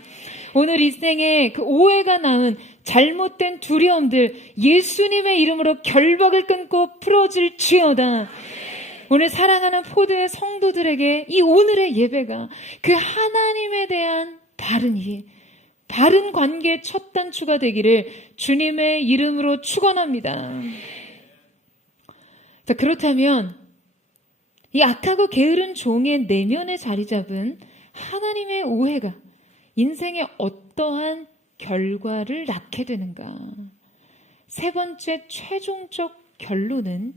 오늘 인생에 그 오해가 낳은 잘못된 두려움들 예수님의 이름으로 결박을 끊고 풀어질지어다. 오늘 사랑하는 포도의 성도들에게 이 오늘의 예배가 그 하나님에 대한 바른 이해, 바른 관계의 첫 단추가 되기를 주님의 이름으로 축원합니다. 자, 그렇다면 이 악하고 게으른 종의 내면에 자리 잡은 하나님의 오해가 인생에 어떠한 결과를 낳게 되는가? 세 번째 최종적 결론은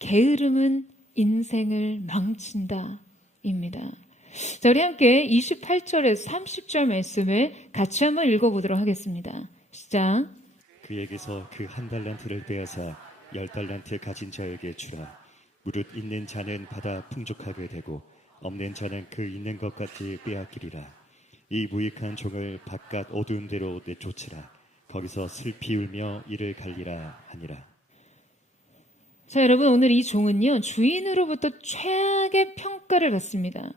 게으름은 인생을 망친다 입니다. 자, 우리 함께 28절에서 30절 말씀을 같이 한번 읽어보도록 하겠습니다. 시작. 그에게서 그 1달란트를 빼앗아 10달란트 가진 자에게 주라. 무릇 있는 자는 받아 풍족하게 되고 없는 자는 그 있는 것까지 빼앗기리라. 이 무익한 종을 바깥 어두운 데로 내쫓으라. 거기서 슬피 울며 이를 갈리라 하니라. 자, 여러분, 오늘 이 종은요, 주인으로부터 최악의 평가를 받습니다.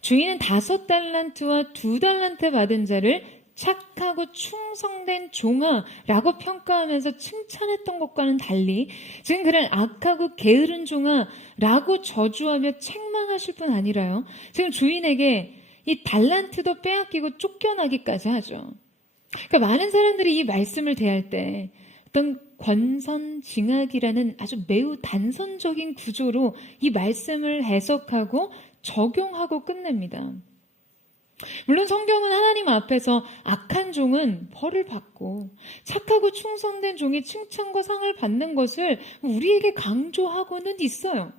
주인은 5달란트와 2달란트 받은 자를 착하고 충성된 종아라고 평가하면서 칭찬했던 것과는 달리 지금 그를 악하고 게으른 종아라고 저주하며 책망하실 뿐 아니라요, 지금 주인에게 이 달란트도 빼앗기고 쫓겨나기까지 하죠. 그러니까 많은 사람들이 이 말씀을 대할 때 어떤 권선징악이라는 아주 매우 단선적인 구조로 이 말씀을 해석하고 적용하고 끝냅니다. 물론 성경은 하나님 앞에서 악한 종은 벌을 받고 착하고 충성된 종이 칭찬과 상을 받는 것을 우리에게 강조하고는 있어요.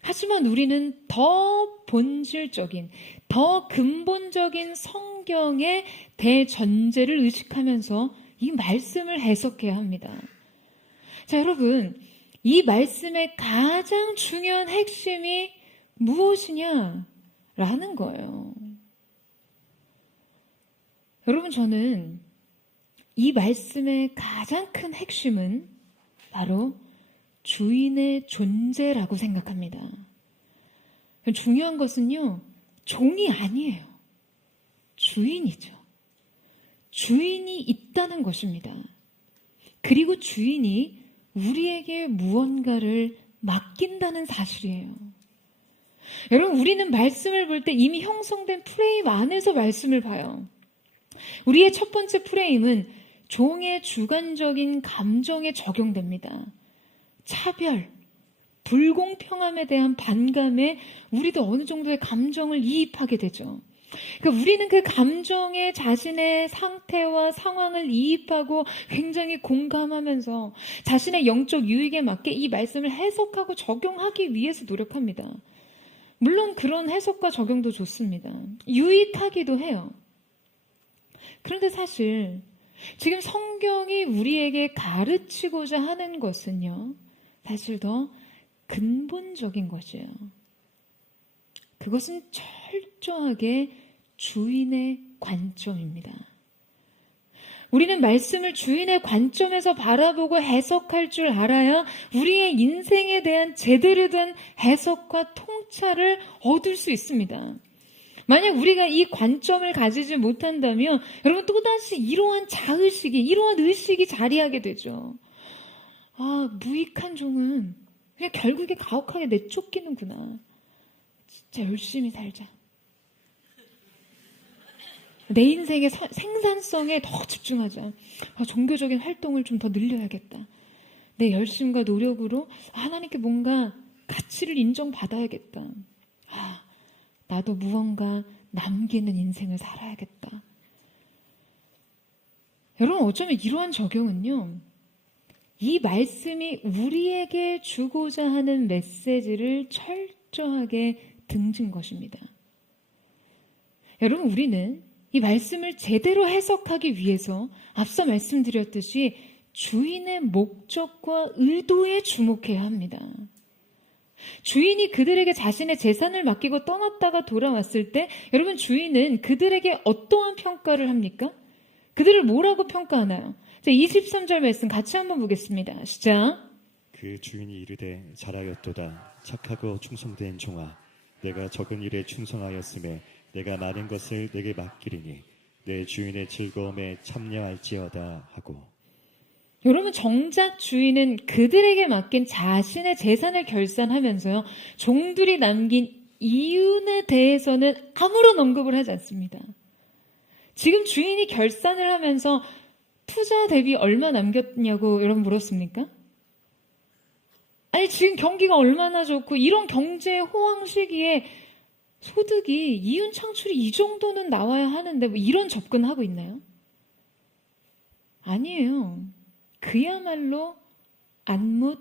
하지만 우리는 더 본질적인, 더 근본적인 성경의 대전제를 의식하면서 이 말씀을 해석해야 합니다. 자, 여러분, 이 말씀의 가장 중요한 핵심이 무엇이냐라는 거예요. 여러분, 저는 이 말씀의 가장 큰 핵심은 바로 주인의 존재라고 생각합니다. 중요한 것은요, 종이 아니에요. 주인이죠. 주인이 있다는 것입니다. 그리고 주인이 우리에게 무언가를 맡긴다는 사실이에요. 여러분, 우리는 말씀을 볼 때 이미 형성된 프레임 안에서 말씀을 봐요. 우리의 첫 번째 프레임은 종의 주관적인 감정에 적용됩니다. 차별, 불공평함에 대한 반감에 우리도 어느 정도의 감정을 이입하게 되죠. 그러니까 우리는 그 감정에 자신의 상태와 상황을 이입하고 굉장히 공감하면서 자신의 영적 유익에 맞게 이 말씀을 해석하고 적용하기 위해서 노력합니다. 물론 그런 해석과 적용도 좋습니다. 유익하기도 해요. 그런데 사실 지금 성경이 우리에게 가르치고자 하는 것은요, 사실 더 근본적인 것이에요. 그것은 철저하게 주인의 관점입니다. 우리는 말씀을 주인의 관점에서 바라보고 해석할 줄 알아야 우리의 인생에 대한 제대로 된 해석과 통찰을 얻을 수 있습니다. 만약 우리가 이 관점을 가지지 못한다면 여러분 또다시 이러한 자의식이, 이러한 의식이 자리하게 되죠. 아, 무익한 종은 그냥 결국에 가혹하게 내쫓기는구나. 진짜 열심히 살자. 내 인생의 생산성에 더 집중하자. 종교적인 활동을 좀 더 늘려야겠다. 내 열심과 노력으로 하나님께 뭔가 가치를 인정받아야겠다. 나도 무언가 남기는 인생을 살아야겠다. 여러분, 어쩌면 이러한 적용은요, 이 말씀이 우리에게 주고자 하는 메시지를 철저하게 등진 것입니다. 여러분, 우리는 이 말씀을 제대로 해석하기 위해서 앞서 말씀드렸듯이 주인의 목적과 의도에 주목해야 합니다. 주인이 그들에게 자신의 재산을 맡기고 떠났다가 돌아왔을 때 여러분, 주인은 그들에게 어떠한 평가를 합니까? 그들을 뭐라고 평가하나요? 자, 23절 말씀 같이 한번 보겠습니다. 시작. 그 주인이 이르되 잘하였도다. 착하고 충성된 종아. 내가 적은 일에 충성하였음에 내가 많은 것을 내게 맡기리니 내 주인의 즐거움에 참여할지어다 하고. 여러분, 정작 주인은 그들에게 맡긴 자신의 재산을 결산하면서요, 종들이 남긴 이윤에 대해서는 아무런 언급을 하지 않습니다. 지금 주인이 결산을 하면서 투자 대비 얼마 남겼냐고 여러분 물었습니까? 아니, 지금 경기가 얼마나 좋고 이런 경제 호황 시기에 소득이, 이윤 창출이 이 정도는 나와야 하는데 뭐 이런 접근하고 있나요? 아니에요. 그야말로 안묻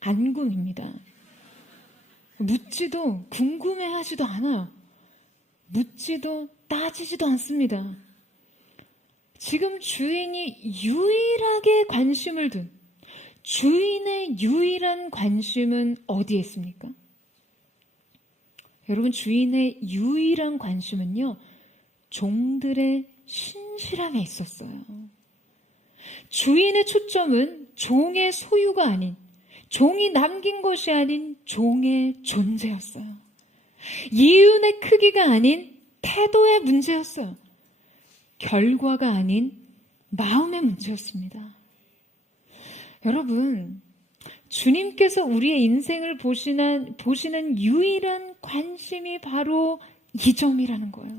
안궁입니다. 묻지도 궁금해하지도 않아요. 묻지도 따지지도 않습니다. 지금 주인이 유일하게 관심을 둔, 주인의 유일한 관심은 어디에 있습니까? 여러분, 주인의 유일한 관심은요, 종들의 신실함에 있었어요. 주인의 초점은 종의 소유가 아닌, 종이 남긴 것이 아닌 종의 존재였어요. 이윤의 크기가 아닌 태도의 문제였어요. 결과가 아닌 마음의 문제였습니다. 여러분, 주님께서 우리의 인생을 보시는 유일한 관심이 바로 이 점이라는 거예요.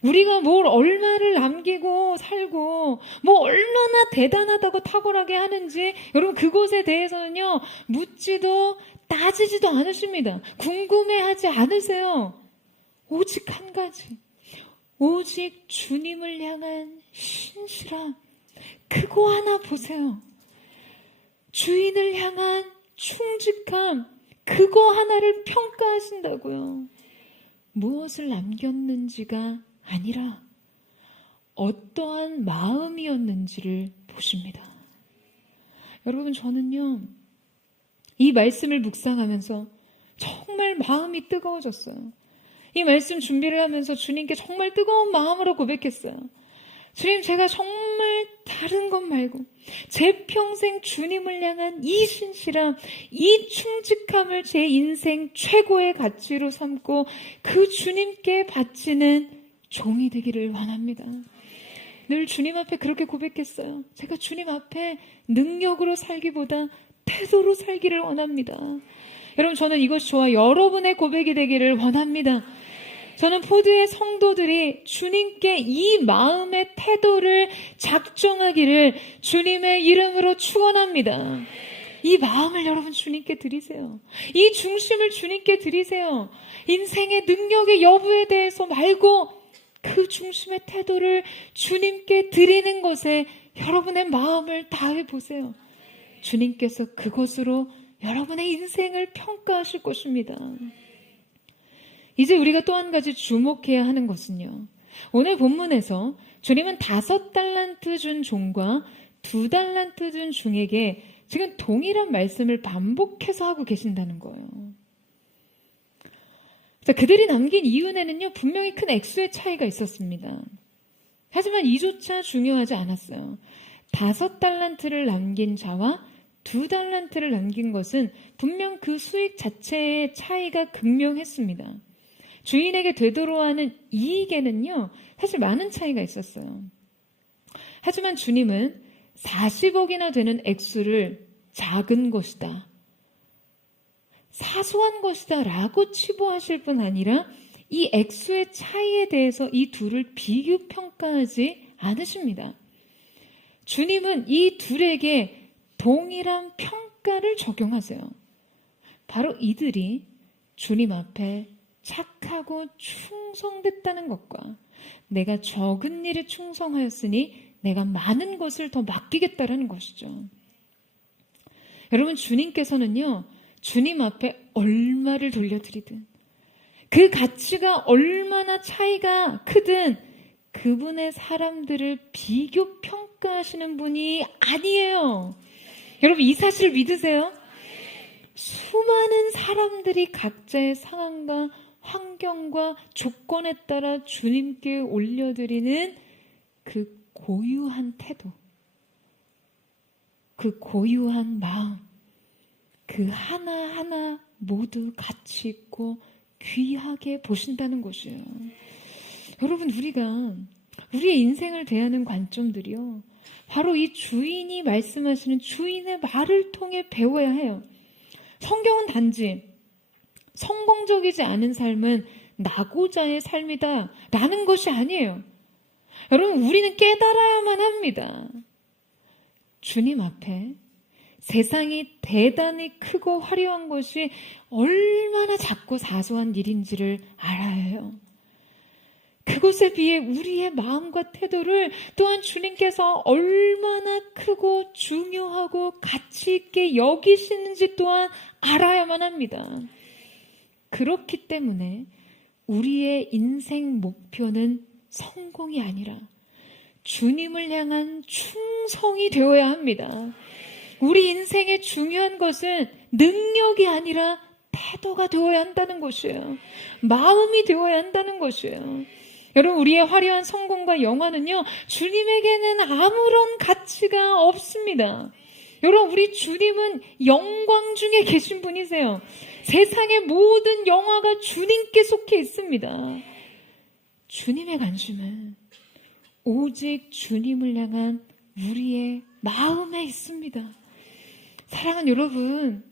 우리가 뭘 얼마를 남기고 살고 뭐 얼마나 대단하다고 탁월하게 하는지 여러분, 그것에 대해서는요, 묻지도 따지지도 않으십니다. 궁금해하지 않으세요. 오직 한 가지, 오직 주님을 향한 신실함, 그거 하나 보세요. 주인을 향한 충직함, 그거 하나를 평가하신다고요. 무엇을 남겼는지가 아니라 어떠한 마음이었는지를 보십니다. 여러분, 저는요, 이 말씀을 묵상하면서 정말 마음이 뜨거워졌어요. 이 말씀 준비를 하면서 주님께 정말 뜨거운 마음으로 고백했어요. 주님, 제가 정말 다른 것 말고 제 평생 주님을 향한 이 신실함, 이 충직함을 제 인생 최고의 가치로 삼고 그 주님께 바치는 종이 되기를 원합니다. 늘 주님 앞에 그렇게 고백했어요. 제가 주님 앞에 능력으로 살기보다 태도로 살기를 원합니다. 여러분, 저는 이것이 저와 여러분의 고백이 되기를 원합니다. 저는 포드의 성도들이 주님께 이 마음의 태도를 작정하기를 주님의 이름으로 축원합니다. 이 마음을 여러분 주님께 드리세요. 이 중심을 주님께 드리세요. 인생의 능력의 여부에 대해서 말고 그 중심의 태도를 주님께 드리는 것에 여러분의 마음을 다해 보세요. 주님께서 그것으로 여러분의 인생을 평가하실 것입니다. 이제 우리가 또 한 가지 주목해야 하는 것은요, 오늘 본문에서 주님은 5달란트 준 종과 2달란트 준 종에게 지금 동일한 말씀을 반복해서 하고 계신다는 거예요. 자, 그들이 남긴 이윤에는요, 분명히 큰 액수의 차이가 있었습니다. 하지만 이조차 중요하지 않았어요. 5달란트를 남긴 자와 2달란트를 남긴 것은 분명 그 수익 자체의 차이가 극명했습니다. 주인에게 되돌아가는 이익에는요, 사실 많은 차이가 있었어요. 하지만 주님은 40억이나 되는 액수를 작은 것이다, 사소한 것이다 라고 치부하실 뿐 아니라 이 액수의 차이에 대해서 이 둘을 비교 평가하지 않으십니다. 주님은 이 둘에게 동일한 평가를 적용하세요. 바로 이들이 주님 앞에 착하고 충성됐다는 것과 내가 적은 일에 충성하였으니 내가 많은 것을 더 맡기겠다라는 것이죠. 여러분, 주님께서는요, 주님 앞에 얼마를 돌려드리든 그 가치가 얼마나 차이가 크든 그분의 사람들을 비교 평가하시는 분이 아니에요. 여러분, 이 사실 믿으세요? 수많은 사람들이 각자의 상황과 환경과 조건에 따라 주님께 올려드리는 그 고유한 태도, 그 고유한 마음, 그 하나하나 모두 가치 있고 귀하게 보신다는 것이에요. 여러분, 우리가 우리의 인생을 대하는 관점들이요, 바로 이 주인이 말씀하시는 주인의 말을 통해 배워야 해요. 성경은 단지 성공적이지 않은 삶은 낙오자의 삶이다 라는 것이 아니에요. 여러분, 우리는 깨달아야만 합니다. 주님 앞에 세상이 대단히 크고 화려한 것이 얼마나 작고 사소한 일인지를 알아야 해요. 그것에 비해 우리의 마음과 태도를 또한 주님께서 얼마나 크고 중요하고 가치 있게 여기시는지 또한 알아야만 합니다. 그렇기 때문에 우리의 인생 목표는 성공이 아니라 주님을 향한 충성이 되어야 합니다. 우리 인생의 중요한 것은 능력이 아니라 태도가 되어야 한다는 것이에요. 마음이 되어야 한다는 것이에요. 여러분, 우리의 화려한 성공과 영화는요, 주님에게는 아무런 가치가 없습니다. 여러분, 우리 주님은 영광 중에 계신 분이세요. 세상의 모든 영화가 주님께 속해 있습니다. 주님의 관심은 오직 주님을 향한 우리의 마음에 있습니다. 사랑하는 여러분,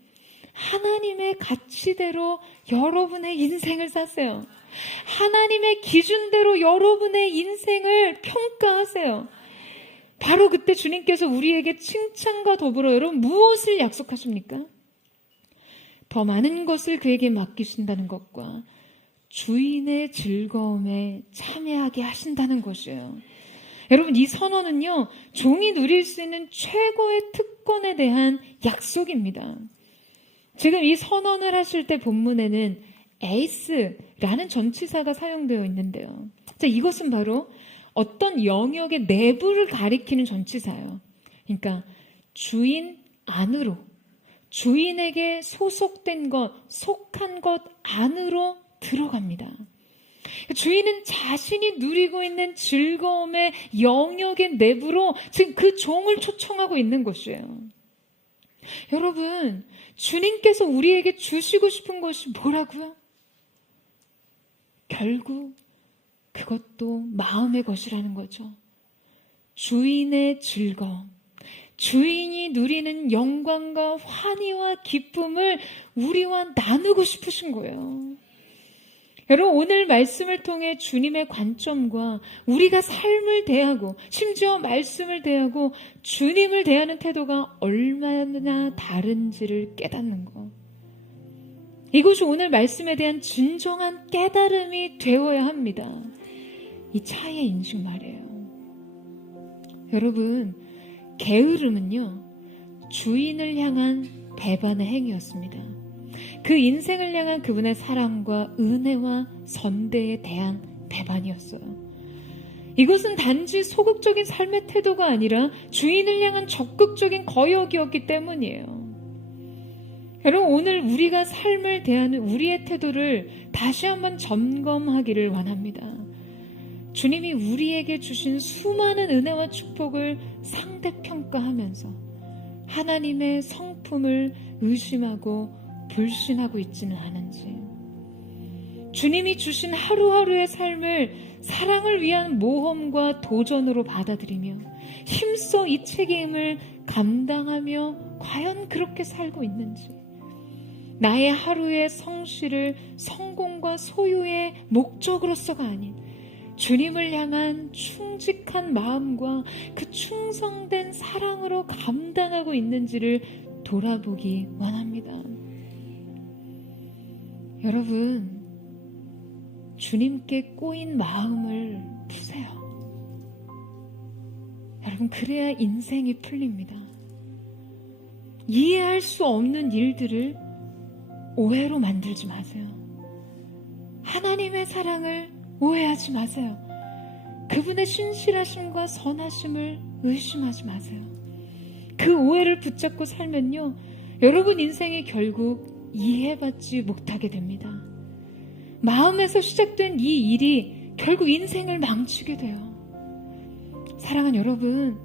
하나님의 가치대로 여러분의 인생을 사세요. 하나님의 기준대로 여러분의 인생을 평가하세요. 바로 그때 주님께서 우리에게 칭찬과 더불어 여러분 무엇을 약속하십니까? 더 많은 것을 그에게 맡기신다는 것과 주인의 즐거움에 참여하게 하신다는 것이에요. 여러분, 이 선언은요, 종이 누릴 수 있는 최고의 특권에 대한 약속입니다. 지금 이 선언을 하실 때 본문에는 에이스라는 전치사가 사용되어 있는데요. 자, 이것은 바로 어떤 영역의 내부를 가리키는 전치사예요. 그러니까 주인 안으로, 주인에게 소속된 것, 속한 것 안으로 들어갑니다. 주인은 자신이 누리고 있는 즐거움의 영역의 내부로 지금 그 종을 초청하고 있는 것이에요. 여러분, 주님께서 우리에게 주시고 싶은 것이 뭐라고요? 결국 그것도 마음의 것이라는 거죠. 주인의 즐거움, 주인이 누리는 영광과 환희와 기쁨을 우리와 나누고 싶으신 거예요. 여러분, 오늘 말씀을 통해 주님의 관점과 우리가 삶을 대하고 심지어 말씀을 대하고 주님을 대하는 태도가 얼마나 다른지를 깨닫는 것. 이것이 오늘 말씀에 대한 진정한 깨달음이 되어야 합니다. 이 차이의 인식 말이에요. 여러분, 게으름은요, 주인을 향한 배반의 행위였습니다. 그 인생을 향한 그분의 사랑과 은혜와 선대에 대한 배반이었어요. 이것은 단지 소극적인 삶의 태도가 아니라 주인을 향한 적극적인 거역이었기 때문이에요. 여러분, 오늘 우리가 삶을 대하는 우리의 태도를 다시 한번 점검하기를 원합니다. 주님이 우리에게 주신 수많은 은혜와 축복을 상대평가하면서 하나님의 성품을 의심하고 불신하고 있지는 않은지, 주님이 주신 하루하루의 삶을 사랑을 위한 모험과 도전으로 받아들이며 힘써 이 책임을 감당하며 과연 그렇게 살고 있는지, 나의 하루의 성실을 성공과 소유의 목적으로서가 아닌 주님을 향한 충직한 마음과 그 충성된 사랑으로 감당하고 있는지를 돌아보기 원합니다. 여러분, 주님께 꼬인 마음을 푸세요. 여러분, 그래야 인생이 풀립니다. 이해할 수 없는 일들을 오해로 만들지 마세요. 하나님의 사랑을 오해하지 마세요. 그분의 신실하심과 선하심을 의심하지 마세요. 그 오해를 붙잡고 살면요, 여러분 인생이 결국 이해받지 못하게 됩니다. 마음에서 시작된 이 일이 결국 인생을 망치게 돼요. 사랑하는 여러분,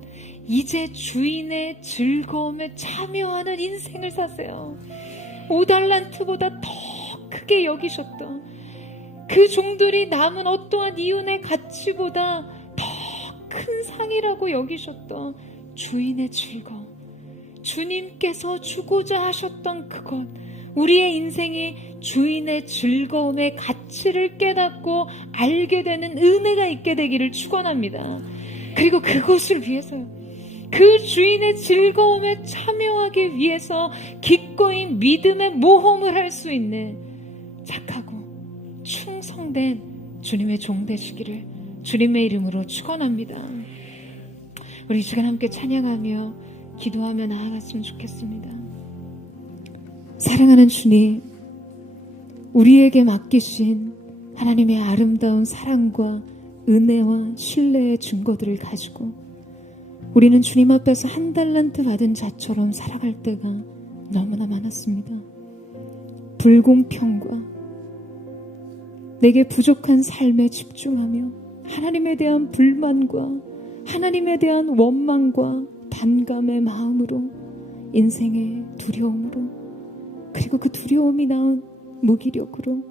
이제 주인의 즐거움에 참여하는 인생을 사세요. 5달란트보다 더 크게 여기셨던 그 종들이 남은 어떠한 이윤의 가치보다 더 큰 상이라고 여기셨던 주인의 즐거움, 주님께서 주고자 하셨던 그것, 우리의 인생이 주인의 즐거움의 가치를 깨닫고 알게 되는 은혜가 있게 되기를 축원합니다. 그리고 그것을 위해서요, 그 주인의 즐거움에 참여하기 위해서 기꺼이 믿음의 모험을 할 수 있는 착하고 충성된 주님의 종 되시기를 주님의 이름으로 축원합니다. 우리 이 시간 함께 찬양하며 기도하며 나아갔으면 좋겠습니다. 사랑하는 주님, 우리에게 맡기신 하나님의 아름다운 사랑과 은혜와 신뢰의 증거들을 가지고 우리는 주님 앞에서 1달란트 받은 자처럼 살아갈 때가 너무나 많았습니다. 불공평과 내게 부족한 삶에 집중하며 하나님에 대한 불만과 하나님에 대한 원망과 반감의 마음으로, 인생의 두려움으로, 그리고 그 두려움이 낳은 무기력으로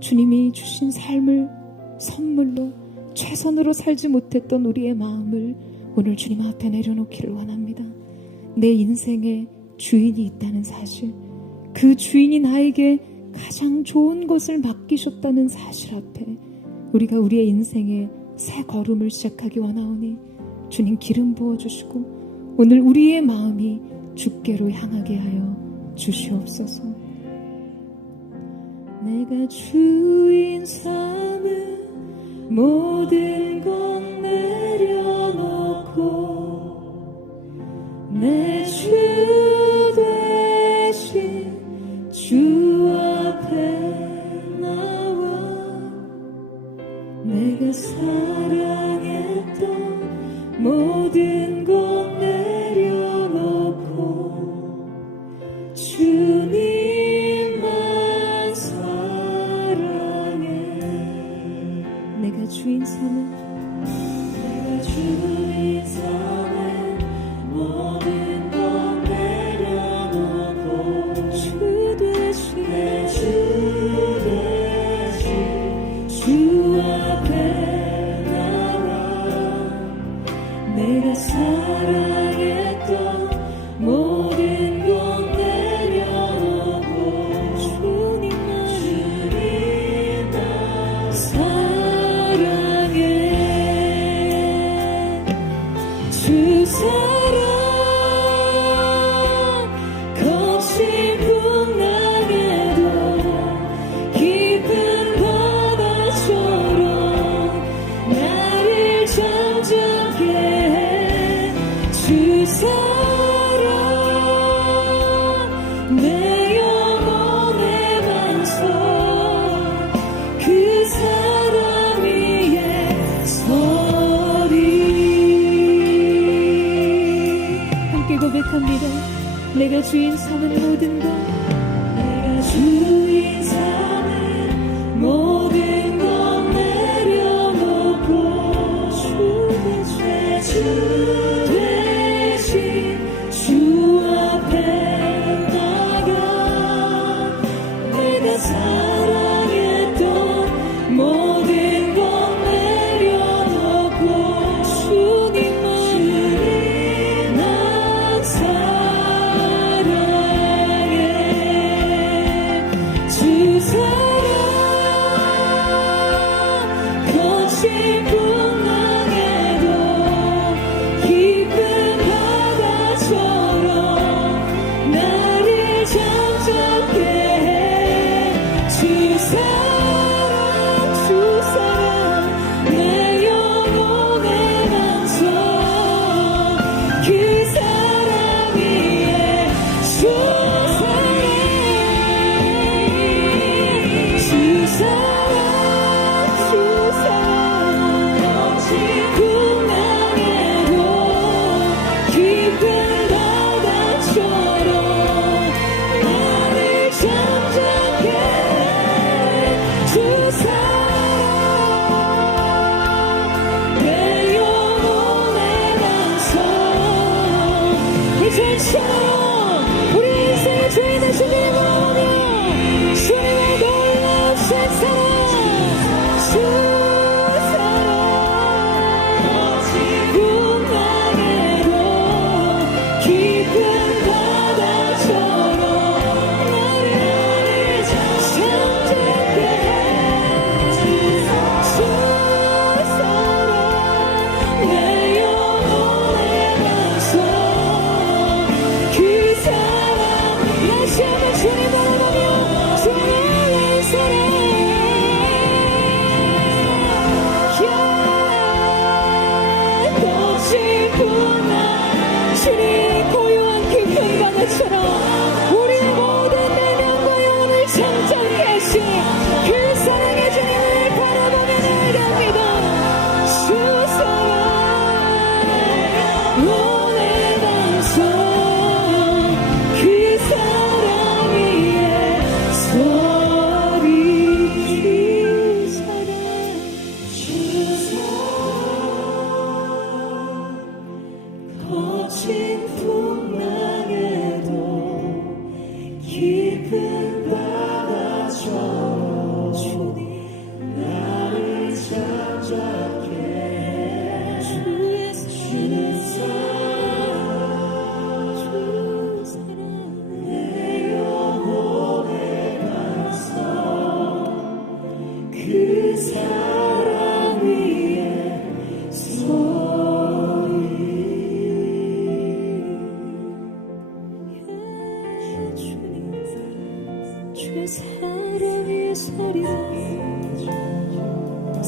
주님이 주신 삶을 선물로 최선으로 살지 못했던 우리의 마음을 오늘 주님 앞에 내려놓기를 원합니다. 내 인생에 주인이 있다는 사실, 그 주인이 나에게 가장 좋은 것을 맡기셨다는 사실 앞에 우리가 우리의 인생의 새 걸음을 시작하기 원하오니 주님 기름 부어주시고 오늘 우리의 마음이 주께로 향하게 하여 주시옵소서. 내가 주인 삼은 모든 것 내려놓고 내 주 대신 주 앞에 나와 내가 사랑했던 모든 것 내려놓고 주님만 사랑해. 내가 주인 삼은 모든 것 내려놓고 주 대신 주 앞에 나와 내가 사랑했던 모든 것 내려놓고 주님만 사랑해. 주 사랑 거친 풍랑에도 깊은 바다처럼 나를 잠잠케 해. 주 사랑 내 영혼의 반석 그 사랑 위에 서리. 함께 고백합니다. 내가 주인 삼은 모든 것 내가 주인 삼은 모든 것 내려놓고 주 대신 주 앞에 나가 내가 사랑했던 모든 것 내려놓고 주님만 사랑해. 주 사랑 거친 풍랑에도 깊은 바다처럼 나를 잠잠케 해. 주 사랑 내 영혼의 반석 그 사랑 위에 주사랑 거친 풍랑에도 깊은 바다처럼 나를 잠잠케 해.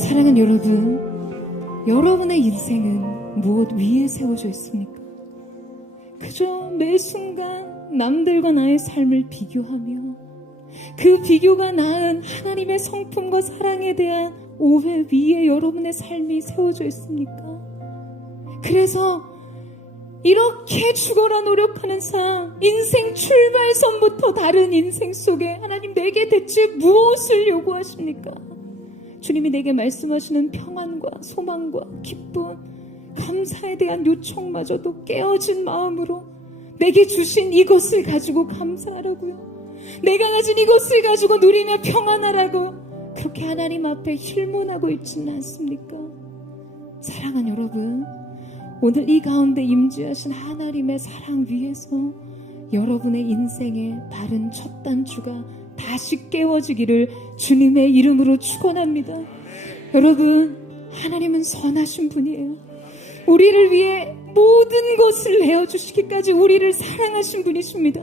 사랑하는 여러분, 여러분의 인생은 무엇 위에 세워져 있습니까? 그저 매 순간 남들과 나의 삶을 비교하며 그 비교가 낳은 하나님의 성품과 사랑에 대한 오해 위에 여러분의 삶이 세워져 있습니까? 그래서 이렇게 죽어라 노력하는 삶, 인생 출발선부터 다른 인생 속에 하나님 내게 대체 무엇을 요구하십니까? 주님이 내게 말씀하시는 평안과 소망과 기쁨, 감사에 대한 요청마저도 깨어진 마음으로 내게 주신 이것을 가지고 감사하라고요. 내가 가진 이것을 가지고 누리며 평안하라고 그렇게 하나님 앞에 힐문하고 있지는 않습니까? 사랑하는 여러분, 오늘 이 가운데 임재하신 하나님의 사랑 위에서 여러분의 인생의 바른 첫 단추가 다시 깨워지기를 주님의 이름으로 축원합니다. 여러분, 하나님은 선하신 분이에요. 우리를 위해 모든 것을 내어주시기까지 우리를 사랑하신 분이십니다.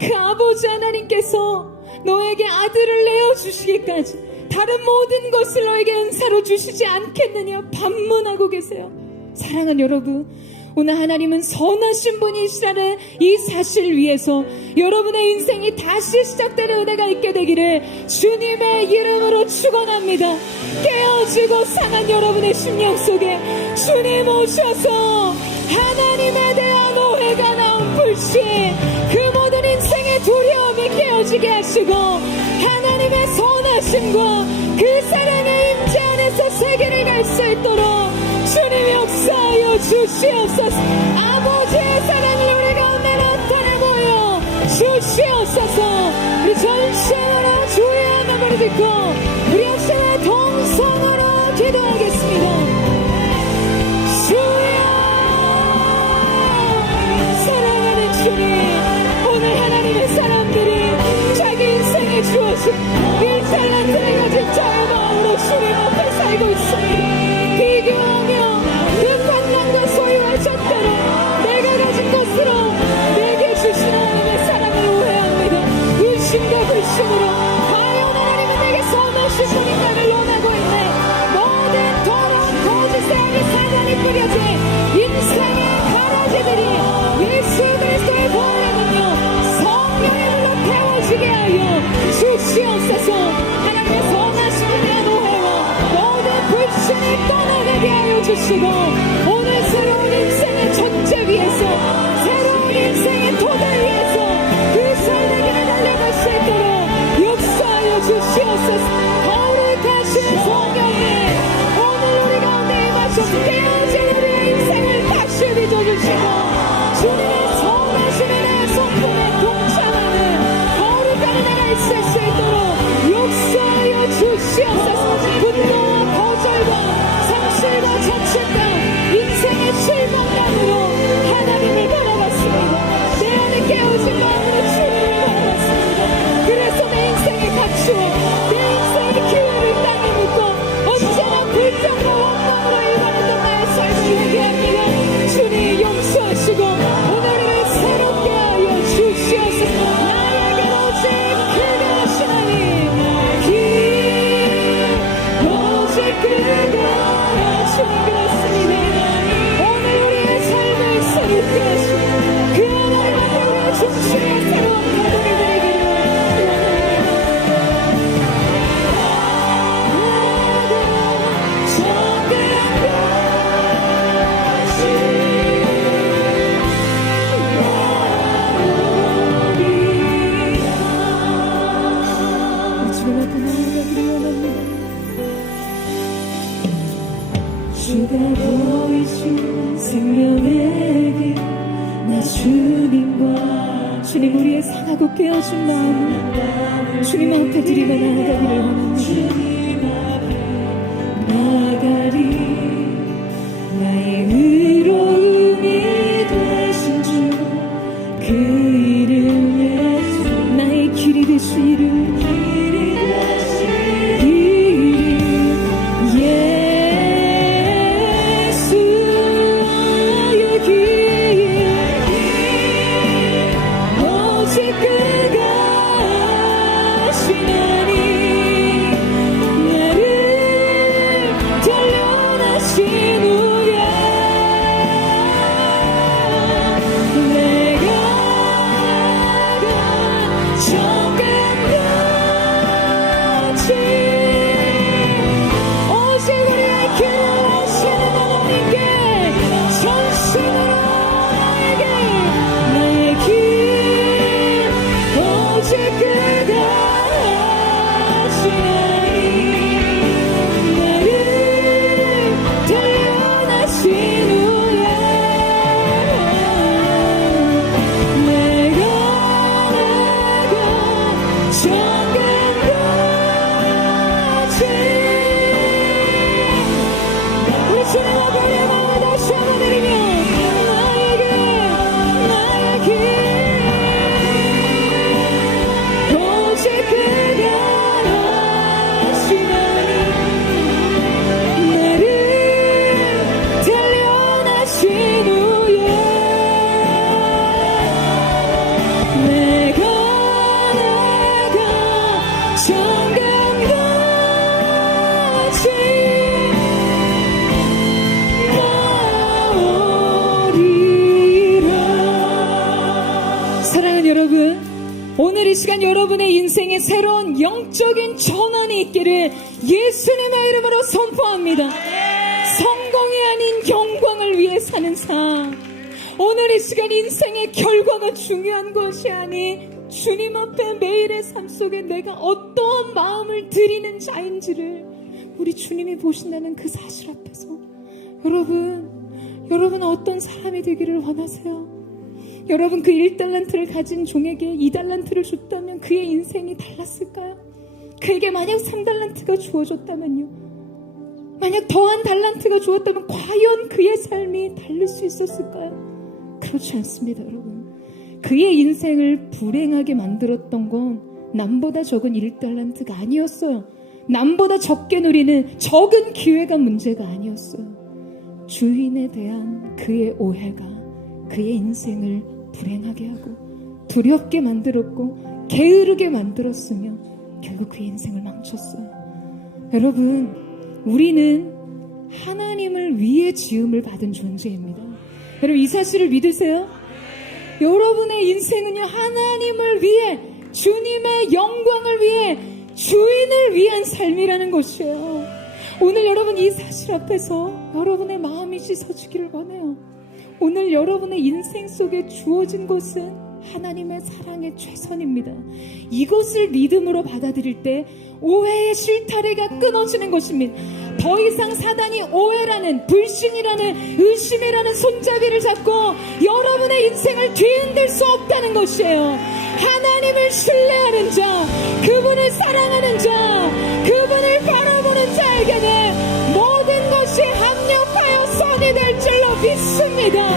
그 아버지 하나님께서 너에게 아들을 내어주시기까지 다른 모든 것을 너에게 은사로 주시지 않겠느냐 반문하고 계세요. 사랑하는 여러분, 오늘 하나님은 선하신 분이시라는 이 사실 위에서 여러분의 인생이 다시 시작되는 은혜가 있게 되기를 주님의 이름으로 축원합니다. 깨어지고 상한 여러분의 심령 속에 주님 오셔서 하나님에 대한 오해가 나온 불신, 그 모든 인생의 두려움이 깨어지게 하시고 하나님의 선하심과 그 사랑의 임재 안에서 세계를 갈 수 있도록 주님이 역사하여 주시옵소서. 아버지의 사랑을 우리 가운데 나타내고요 주시옵소서. 우리 전심으로 주의 한마디를 듣고 우리 역사의 동성으로 기도하겠습니다. 주여, 사랑하는 주님, 오늘 하나님의 사람들이 자기 인생에 주어진 1달란트를 가진 자의 마음으로 주님 앞에 살고 있습니다. 비교하며 그 관람과 소유와 잣대로 내가 가진 것으로 내게 주신 하나님의 사랑을 오해합니다. 의심과 불신으로 과연 하나님은 내게 선하신 분인가를 논하고 있네. 모든 더러운 거짓의 악의 사단이 뿌려진 인생의 가라지들이 예수 그리스도의 보혈로 성령의 물로 태워지게 하여 주시옵소서. 하나님의 선하신 분의 오해와 모든 불신을 떠나게 하여 주시고 오늘 새로운 인생의 전제 위에서 새로운 인생의 토대 위에서 그 삶의 길을 달려갈 수 있도록 역사하여 주시옵소서. 거룩하신 성령님, 오늘 우리 가운데 임하셔서 깨어진 우리의 인생을 다시 빚어주시고 주님의 선하심의 성품에 동참하는 거룩한 은혜가 있을 수 있도록 역사하여 주시옵소서. 분노와 거절과 상실과 자책감, 인생의 실망감으로 하나님을 바라봤습니다. 내 안에 깨어진 마음으로 주님을 바라봤습니다. 그래서 내 인생의 가치와 내 인생의 기회를 땅에 묻고 언제나 불평과 원망으로 일관했던 나의 삶을 회개합니다. 주님 용서하시고 오늘을 새롭게 하여 주시옵소서. 나에게 오직 그가 하신 하나님, 오직 그가 주님 그렇습니다. 오늘 우리의 삶을 새롭게 하시고 그 하나님 앞에 우리의 중심의 새로운 가동이 되기를 주가 보이신 생명의 길, 나 주님과 주님 우리의 상하고 깨어진 마음을 주님 앞에 드리며 나아가기를 원합니다. 나가리 나의 의로움이 되신 주 그 이름에 나의 길이 되시리를 오직 그가 하신 하나님 이 시간 여러분의 인생에 새로운 영적인 전환이 있기를 예수님의 이름으로 선포합니다. 성공이 아닌 영광을 위해 사는 삶. 오늘 이 시간 인생의 결과가 중요한 것이 아닌 주님 앞에 매일의 삶 속에 내가 어떠한 마음을 드리는 자인지를 우리 주님이 보신다는 그 사실 앞에서 여러분 어떤 사람이 되기를 원하세요? 여러분 그 1달란트를 가진 종에게 2달란트를 줬다면 그의 인생이 달랐을까요? 그에게 만약 3달란트가 주어졌다면요, 만약 더한 달란트가 주었다면 과연 그의 삶이 다를 수 있었을까요? 그렇지 않습니다. 여러분, 그의 인생을 불행하게 만들었던 건 남보다 적은 1달란트가 아니었어요. 남보다 적게 누리는 적은 기회가 문제가 아니었어요. 주인에 대한 그의 오해가 그의 인생을 불행하게 하고 두렵게 만들었고 게으르게 만들었으며 결국 그의 인생을 망쳤어요. 여러분, 우리는 하나님을 위해 지음을 받은 존재입니다. 여러분, 이 사실을 믿으세요? 여러분의 인생은요, 하나님을 위해, 주님의 영광을 위해, 주인을 위한 삶이라는 것이에요. 오늘 여러분 이 사실 앞에서 여러분의 마음이 씻어지기를 원해요. 오늘 여러분의 인생 속에 주어진 것은 하나님의 사랑의 최선입니다. 이것을 믿음으로 받아들일 때 오해의 실타래가 끊어지는 것입니다. 더 이상 사단이 오해라는, 불신이라는, 의심이라는 손잡이를 잡고 여러분의 인생을 뒤흔들 수 없다는 것이에요. 하나님을 신뢰하는 자, 그분을 사랑하는 자, 그분을 바라보는 자에게는 모든 것이 합력하여 선이 될 줄로 믿습니다.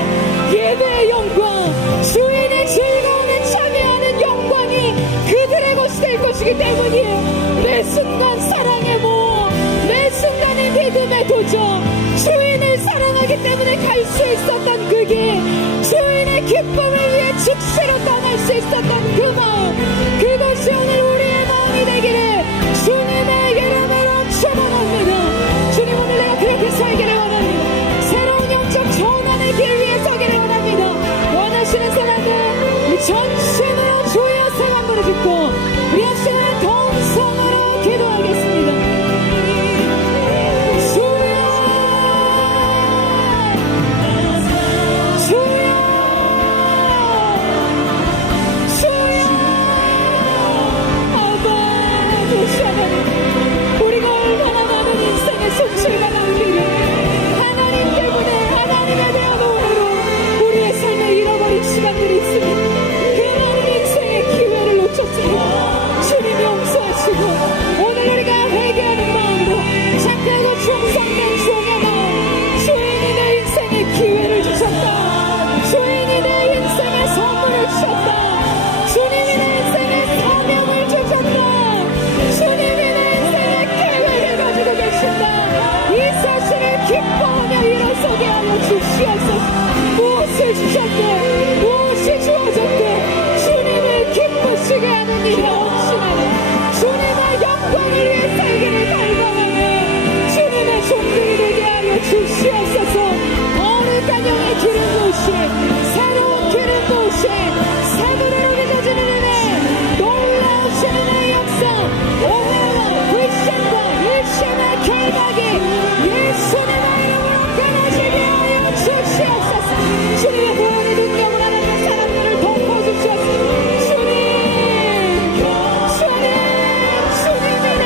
예배의 영광, 주인의 즐거움에 참여하는 영광이 그들의 것이 될 것이기 때문이에요. 매 순간 사랑의 모험, 매 순간의 믿음의 도전, 주인을 사랑하기 때문에 갈 수 있었던 그 길, 주인의 기쁨을 위해 즉시로 떠날 수 있었던 그 마음, 그것이 오늘 우리의 마음이 되기를 주님의 이름으로 축원합니다. 주님, 오늘 내가 그렇게 살기를 원합니다. 새로운 영적 전환의 길 위에 서기를 원합니다. 원하시는 사람들 우리 전심으로 주의 새 한번을 짓고 우리 하시는 동성으로 기도하겠습니다. 우리가 얼마나 많은 인생의 손실과 낭비를 하나님 때문에, 하나님에 대한 오해로 우리의 삶을 잃어버린 시간들이 있습니다. 그 많은 인생의 기회를 놓쳤습니다. 주님 용서하시고 오늘 우리가 회개하는 마음으로 착하고 충성된 종의 마음, 주인이 내 인생의 기회를 주셨다, 주인이 내 인생의 선물을 주셨다, 주님이 내 인생의 사명을 주셨다, 주님이 내 인생의 계획을 가지고 계신다. 이 사실을 기뻐하며 일어서게 하여 주시옵소서. 무엇을 주셨든 무엇이 주어졌든 주님을 기쁘시게 하는 일이 없으나 주님의 영광을 위해 살기를 갈망하며 주님의 종들이 되게 하여 주시옵소서. 거룩한 영의 기름 부으심, 새로운 기름 부으심, 새물으로 빚어지는 은혜, 놀라우신 은혜의 역사, 오해와 불신과 일심의 결박이 예수님의 이름으로 끊어지게 하여 주시옵소서. 주님의 구원의 능력을 알아낸 사람들을 덮어주시옵소서. 주님이 내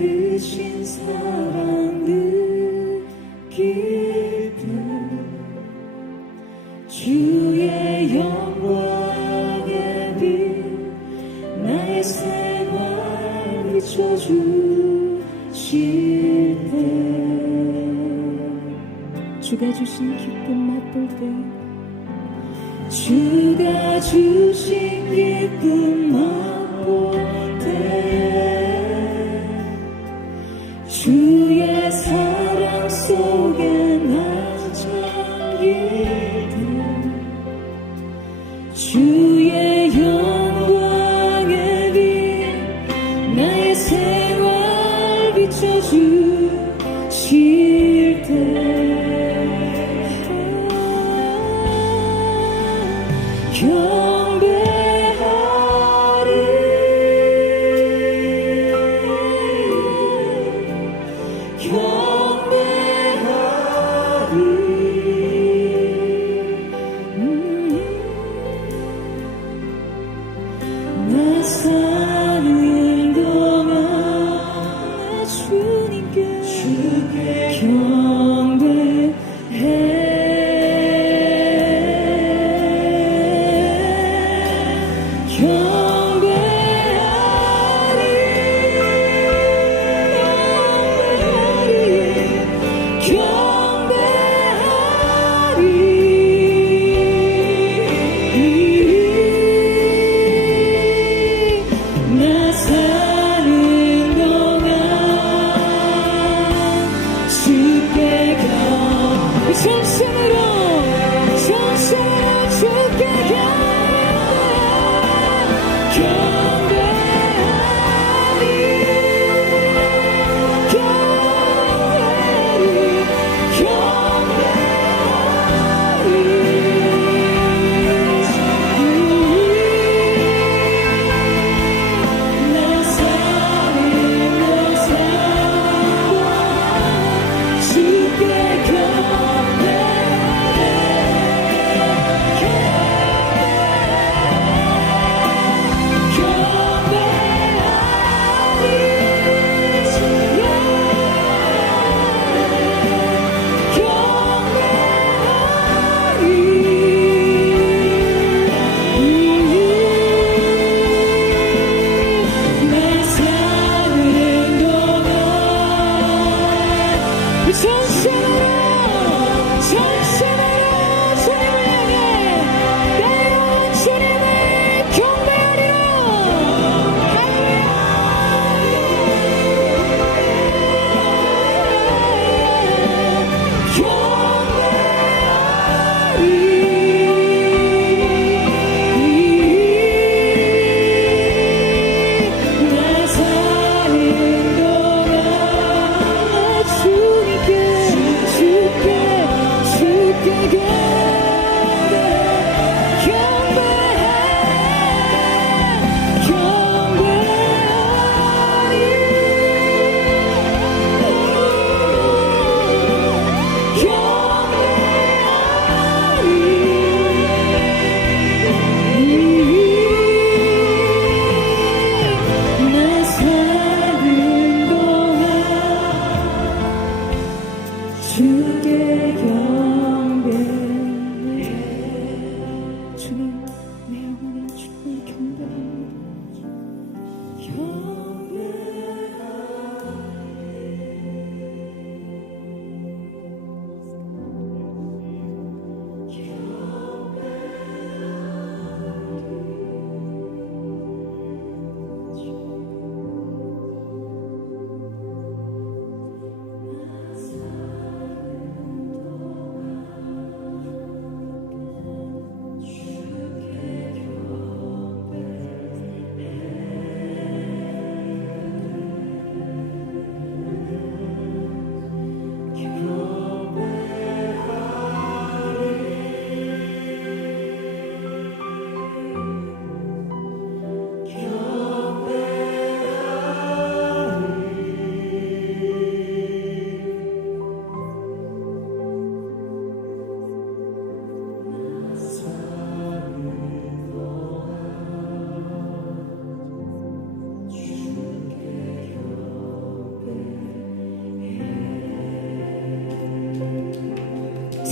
크신 사랑 느낄 때 주의 영광의 빛 나의 생활 비춰주실 때 주가 주신 기쁨 맛볼 때 주가 주신 기쁨 맛볼 때 주의 사랑 속에 나 잠길 때 주의 영광의 빛 나의 생활 비춰주실 때 나 사는 동안 나 주님께 나 사는 동안 주께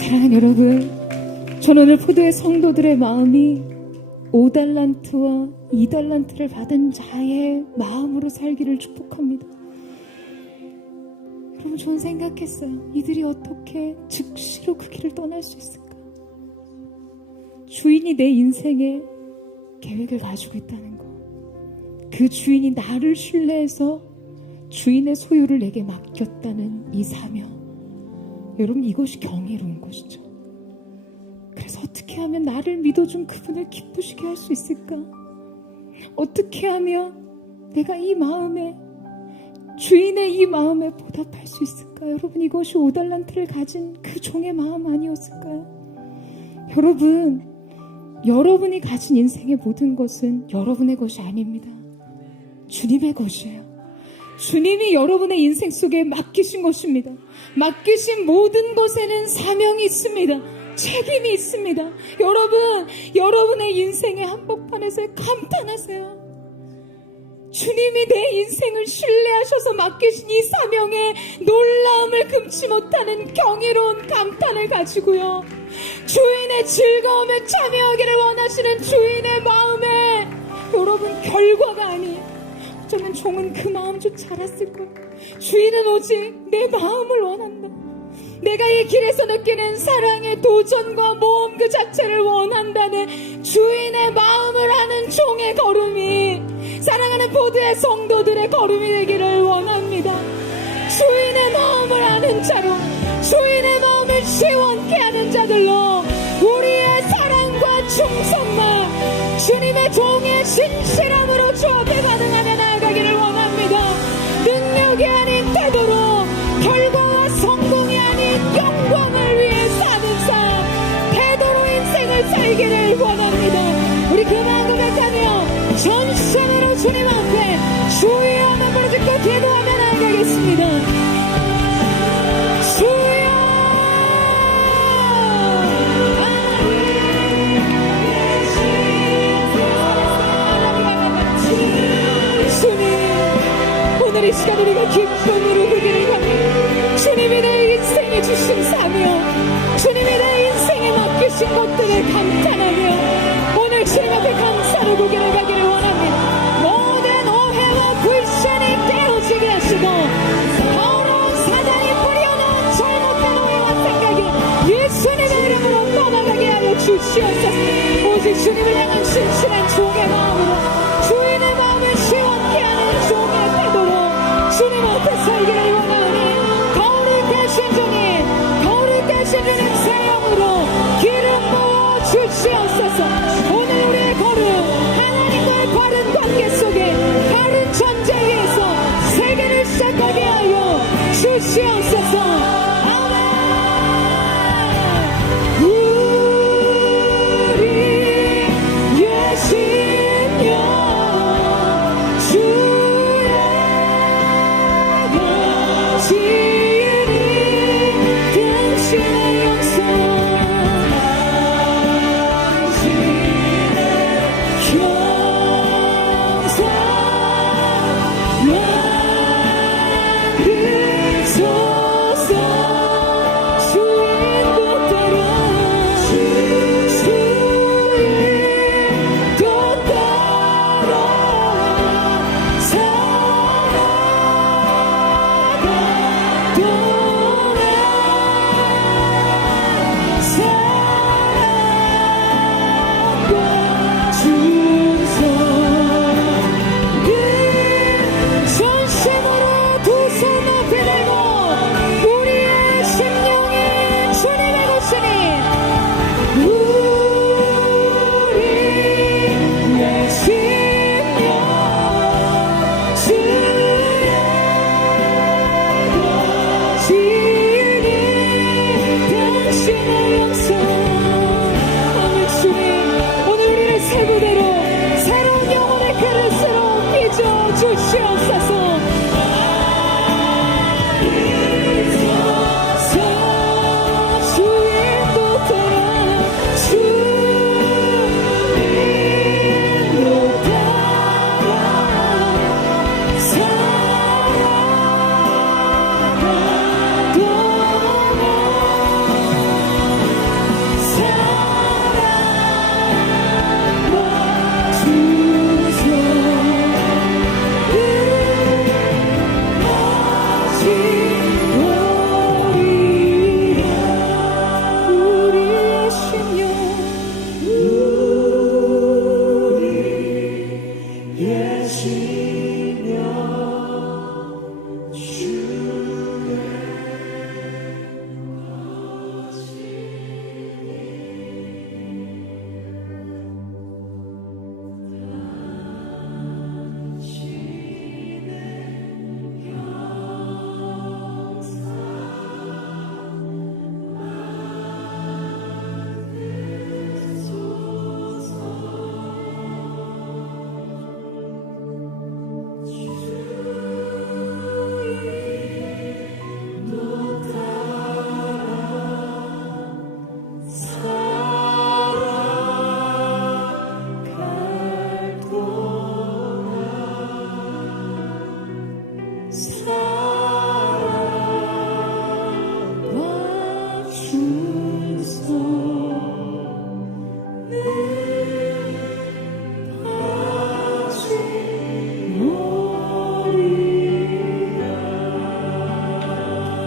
사랑하는 여러분, 저는 오늘 포도의 성도들의 마음이 5달란트와 2달란트를 받은 자의 마음으로 살기를 축복합니다. 여러분, 저는 생각했어요. 이들이 어떻게 즉시로 그 길을 떠날 수 있을까? 주인이 내 인생에 계획을 가지고 있다는 거, 그 주인이 나를 신뢰해서 주인의 소유를 내게 맡겼다는 이 사명, 여러분, 이것이 경이로운 것이죠. 그래서 어떻게 하면 나를 믿어준 그분을 기쁘시게 할 수 있을까? 어떻게 하면 내가 이 마음에, 주인의 이 마음에 보답할 수 있을까? 여러분, 이것이 5달란트를 가진 그 종의 마음 아니었을까요? 여러분, 여러분이 가진 인생의 모든 것은 여러분의 것이 아닙니다. 주님의 것이에요. 주님이 여러분의 인생 속에 맡기신 것입니다. 맡기신 모든 것에는 사명이 있습니다. 책임이 있습니다. 여러분, 여러분의 인생의 한복판에서 감탄하세요. 주님이 내 인생을 신뢰하셔서 맡기신 이 사명에 놀라움을 금치 못하는 경이로운 감탄을 가지고요, 주인의 즐거움에 참여하기를 원하시는 주인의 마음에, 여러분, 결과가 아니에요. 어쩌면 종은 그 마음조차 알았을 거예요. 주인은 오직 내 마음을 원한다. 내가 이 길에서 느끼는 사랑의 도전과 모험 그 자체를 원한다는 주인의 마음을 아는 종의 걸음이, 사랑하는 포도의 성도들의 걸음이 되기를 원합니다. 주인의 마음을 아는 자로, 주인의 마음을 시원케 하는 자들로 우리의 사랑과 충성만 주님의 종의 신실함으로 주 앞에 반응하며 나아가기를 원합니다. 능력이 아닌 태도로, 결과와 성공이 아닌 영광을 위해 사는 삶, 태도로 인생을 살기를 원합니다. 우리 그 마음 고백하며 전심으로 주님 앞에 주의 하나 부르짖고 기도하며 나아가겠습니다. 주여, 오늘 이 시간 우리가 기쁨으로 그 길을 가며 주님이 내 인생에 주신 사명, 주님이 내 인생에 맡기신 것들을 감탄하며 오늘 주님 앞에 감사로 그 길을 가기를 원합니다. 모든 오해와 불신이 깨어지게 하시고 더러운 사단이 뿌려놓은 잘못된 오해와 생각이 예수님의 이름으로 떠나가게 하여 주시옵소서. 오직 주님을 향한 신실한 종의 마음으로, 주인의 마음을 시원케 하는 종의 태도로 주님 앞에 살기를 원하오니, 거룩하신 주님, 거룩하신 주님 사랑으로 기름 부어 주시옵소서. 오늘 우리의 걸음, 하나님과의 바른 관계 속에 바른 전제 위에서 세계를 시작하게 하여 주시옵소서. 아멘. 우리 예수여 주의 지은이 당신의 영성, 당신의 형상 만들소.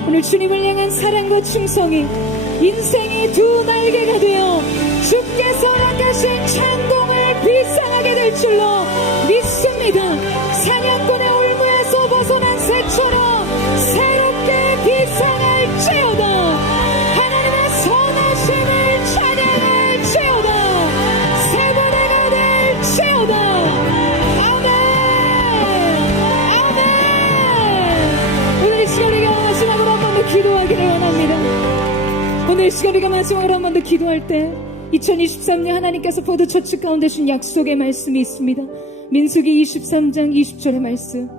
오늘 주님을 향한 사랑과 충성이 인생이 두 날개가 되어 주께서 허락하신 창공을 비상하게 될 줄로 믿습니다. 사냥꾼의 올무에서 벗어난 새처럼 새롭게 비상할지어다. 하나님의 선하심을 찬양할지어다. 새 부대가 될지어다. 아멘. 아멘. 오늘 이 시간 우리가 마지막으로 한 번 더 기도하기를 원합니다. 오늘 이 시간 우리가 마지막으로 한 번 더 기도할 때 2023년 하나님께서 포도처치 가운데 주신 약속의 말씀이 있습니다. 민수기 23장 20절의 말씀.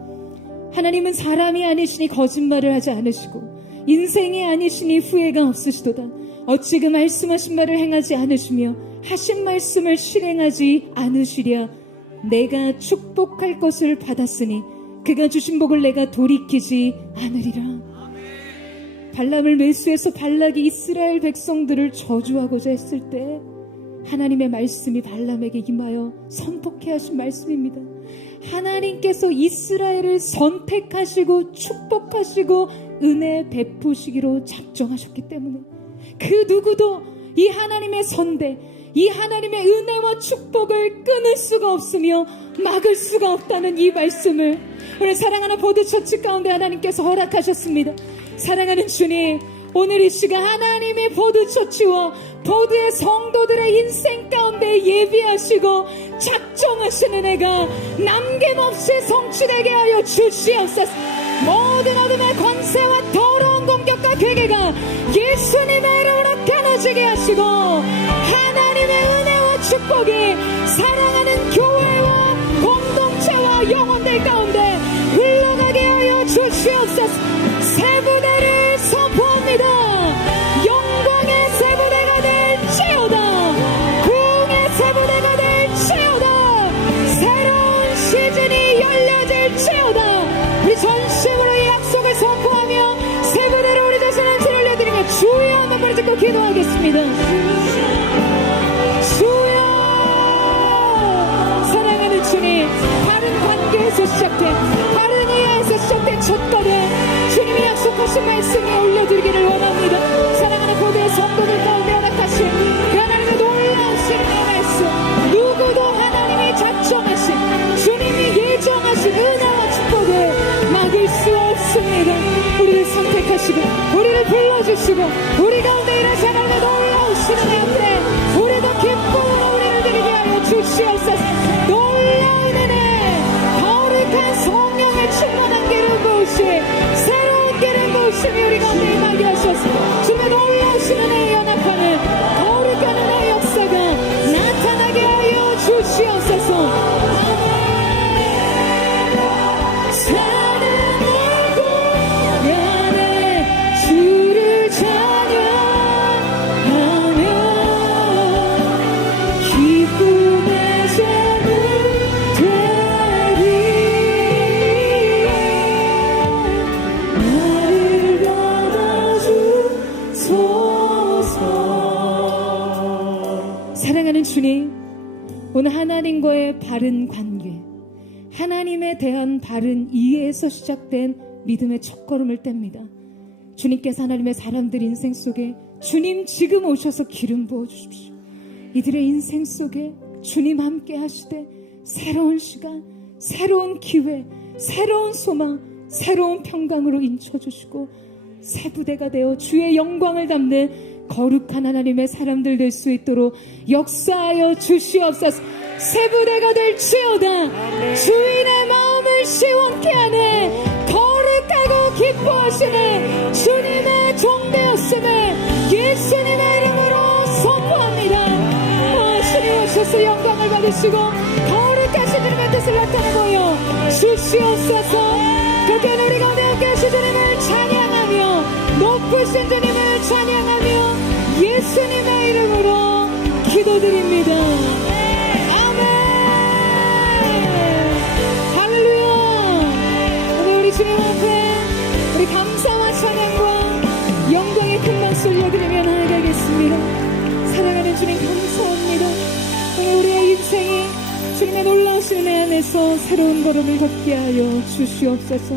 하나님은 사람이 아니시니 거짓말을 하지 않으시고 인생이 아니시니 후회가 없으시도다. 어찌 그 말씀하신 바를 행하지 않으시며 하신 말씀을 실행하지 않으시랴. 내가 축복할 것을 받았으니 그가 주신 복을 내가 돌이키지 않으리라. 발람을 매수해서 발락이 이스라엘 백성들을 저주하고자 했을 때 하나님의 말씀이 발람에게 임하여 선포케 하신 말씀입니다. 하나님께서 이스라엘을 선택하시고 축복하시고 은혜 베푸시기로 작정하셨기 때문에 그 누구도 이 하나님의 선대, 이 하나님의 은혜와 축복을 끊을 수가 없으며 막을 수가 없다는 이 말씀을 오늘 사랑하는 보드처치 가운데 하나님께서 허락하셨습니다. 사랑하는 주님, 오늘 이 시간 하나님의 보드처치와 보드의 성도들의 인생 가운데 예비하시고 작정하신 은혜가 남김없이 성취되게 하여 주시옵소서. 모든 어둠의 권세와 더러운 공격과 괴계가 예수님의 이름으로 끊어지게 하시고 하나님의 은혜와 축복이 사랑하는 교회와 공동체와 영혼들 가운데 흘러가게 하여 주시옵소서. 새 부대를 선포합니다. 영광의 새 부대가 될지어다. 부흥의 새 부대가 될지어다. 새로운 시즌이 열려질지어다. 우리 전심으로 이 약속을 선포하며 새 부대를 우리 자신한테 올려드리며 주여 한번 머리 짚고 기도하겠습니다. 주여. 사랑하는 주님, 바른 관계에서 시작된 바른 이해에서 시작된 첫걸음 주님이 약속하신 말씀에 올려드리기를 원합니다. 사랑하는 고대의 성도들 가운데 허락하신 그 하나님의 놀라우신 말씀, 누구도 하나님이 작정하신 주님이 예정하신 은혜와 축복을 막을 수 없습니다. 우리를 선택하시고 우리를 불러주시고 우리 가운데 일하신 하나님의 놀라우신 은혜 앞에 우리도 기쁨으로 우리를 드리게 하여 주시옵소서. 놀라운 은혜, 거룩한 성령의 충만한 기름 부으시 주님이 우리 가운데 임하게 하셔서 주님의 놀라우신 은혜에 연합하는 거룩한 은혜의 역사가 나타나게 하여 주시옵소서. 사랑하고 연애 주를 찬양하며 기쁨의 제물 되리. 사랑하는 주님, 오늘 하나님과의 바른 관계, 하나님에 대한 바른 이해에서 시작된 믿음의 첫걸음을 뗍니다. 주님께서 하나님의 사람들 인생 속에 주님 지금 오셔서 기름 부어주십시오. 이들의 인생 속에 주님 함께 하시되 새로운 시간, 새로운 기회, 새로운 소망, 새로운 평강으로 인쳐주시고 새 부대가 되어 주의 영광을 담는 거룩한 하나님의 사람들 될 수 있도록 역사하여 주시옵소서. 새 부대가 될지어다. 주인의 마음을 시원케 하는 거룩하고 기뻐하시는 주님의 종되었음을 예수님의 이름으로 선포합니다. 주님 오셔서 영광을 받으시고 거룩하신 주님의 뜻을 나타내고요 주시옵소서. 그렇게 우리 가운데 함께 하신 주님을 찬양하며 높으신 주님을 찬양하며 예수님의 이름으로 기도드립니다. 아멘. 할렐루야. 오늘 우리 주님 앞에 우리 감사와 찬양과 영광의 큰 박수 올려드리며 나아가겠습니다. 사랑하는 주님 감사합니다. 오늘 우리의 인생이 주님의 놀라우신 은혜 안에서 새로운 걸음을 걷게 하여 주시옵소서.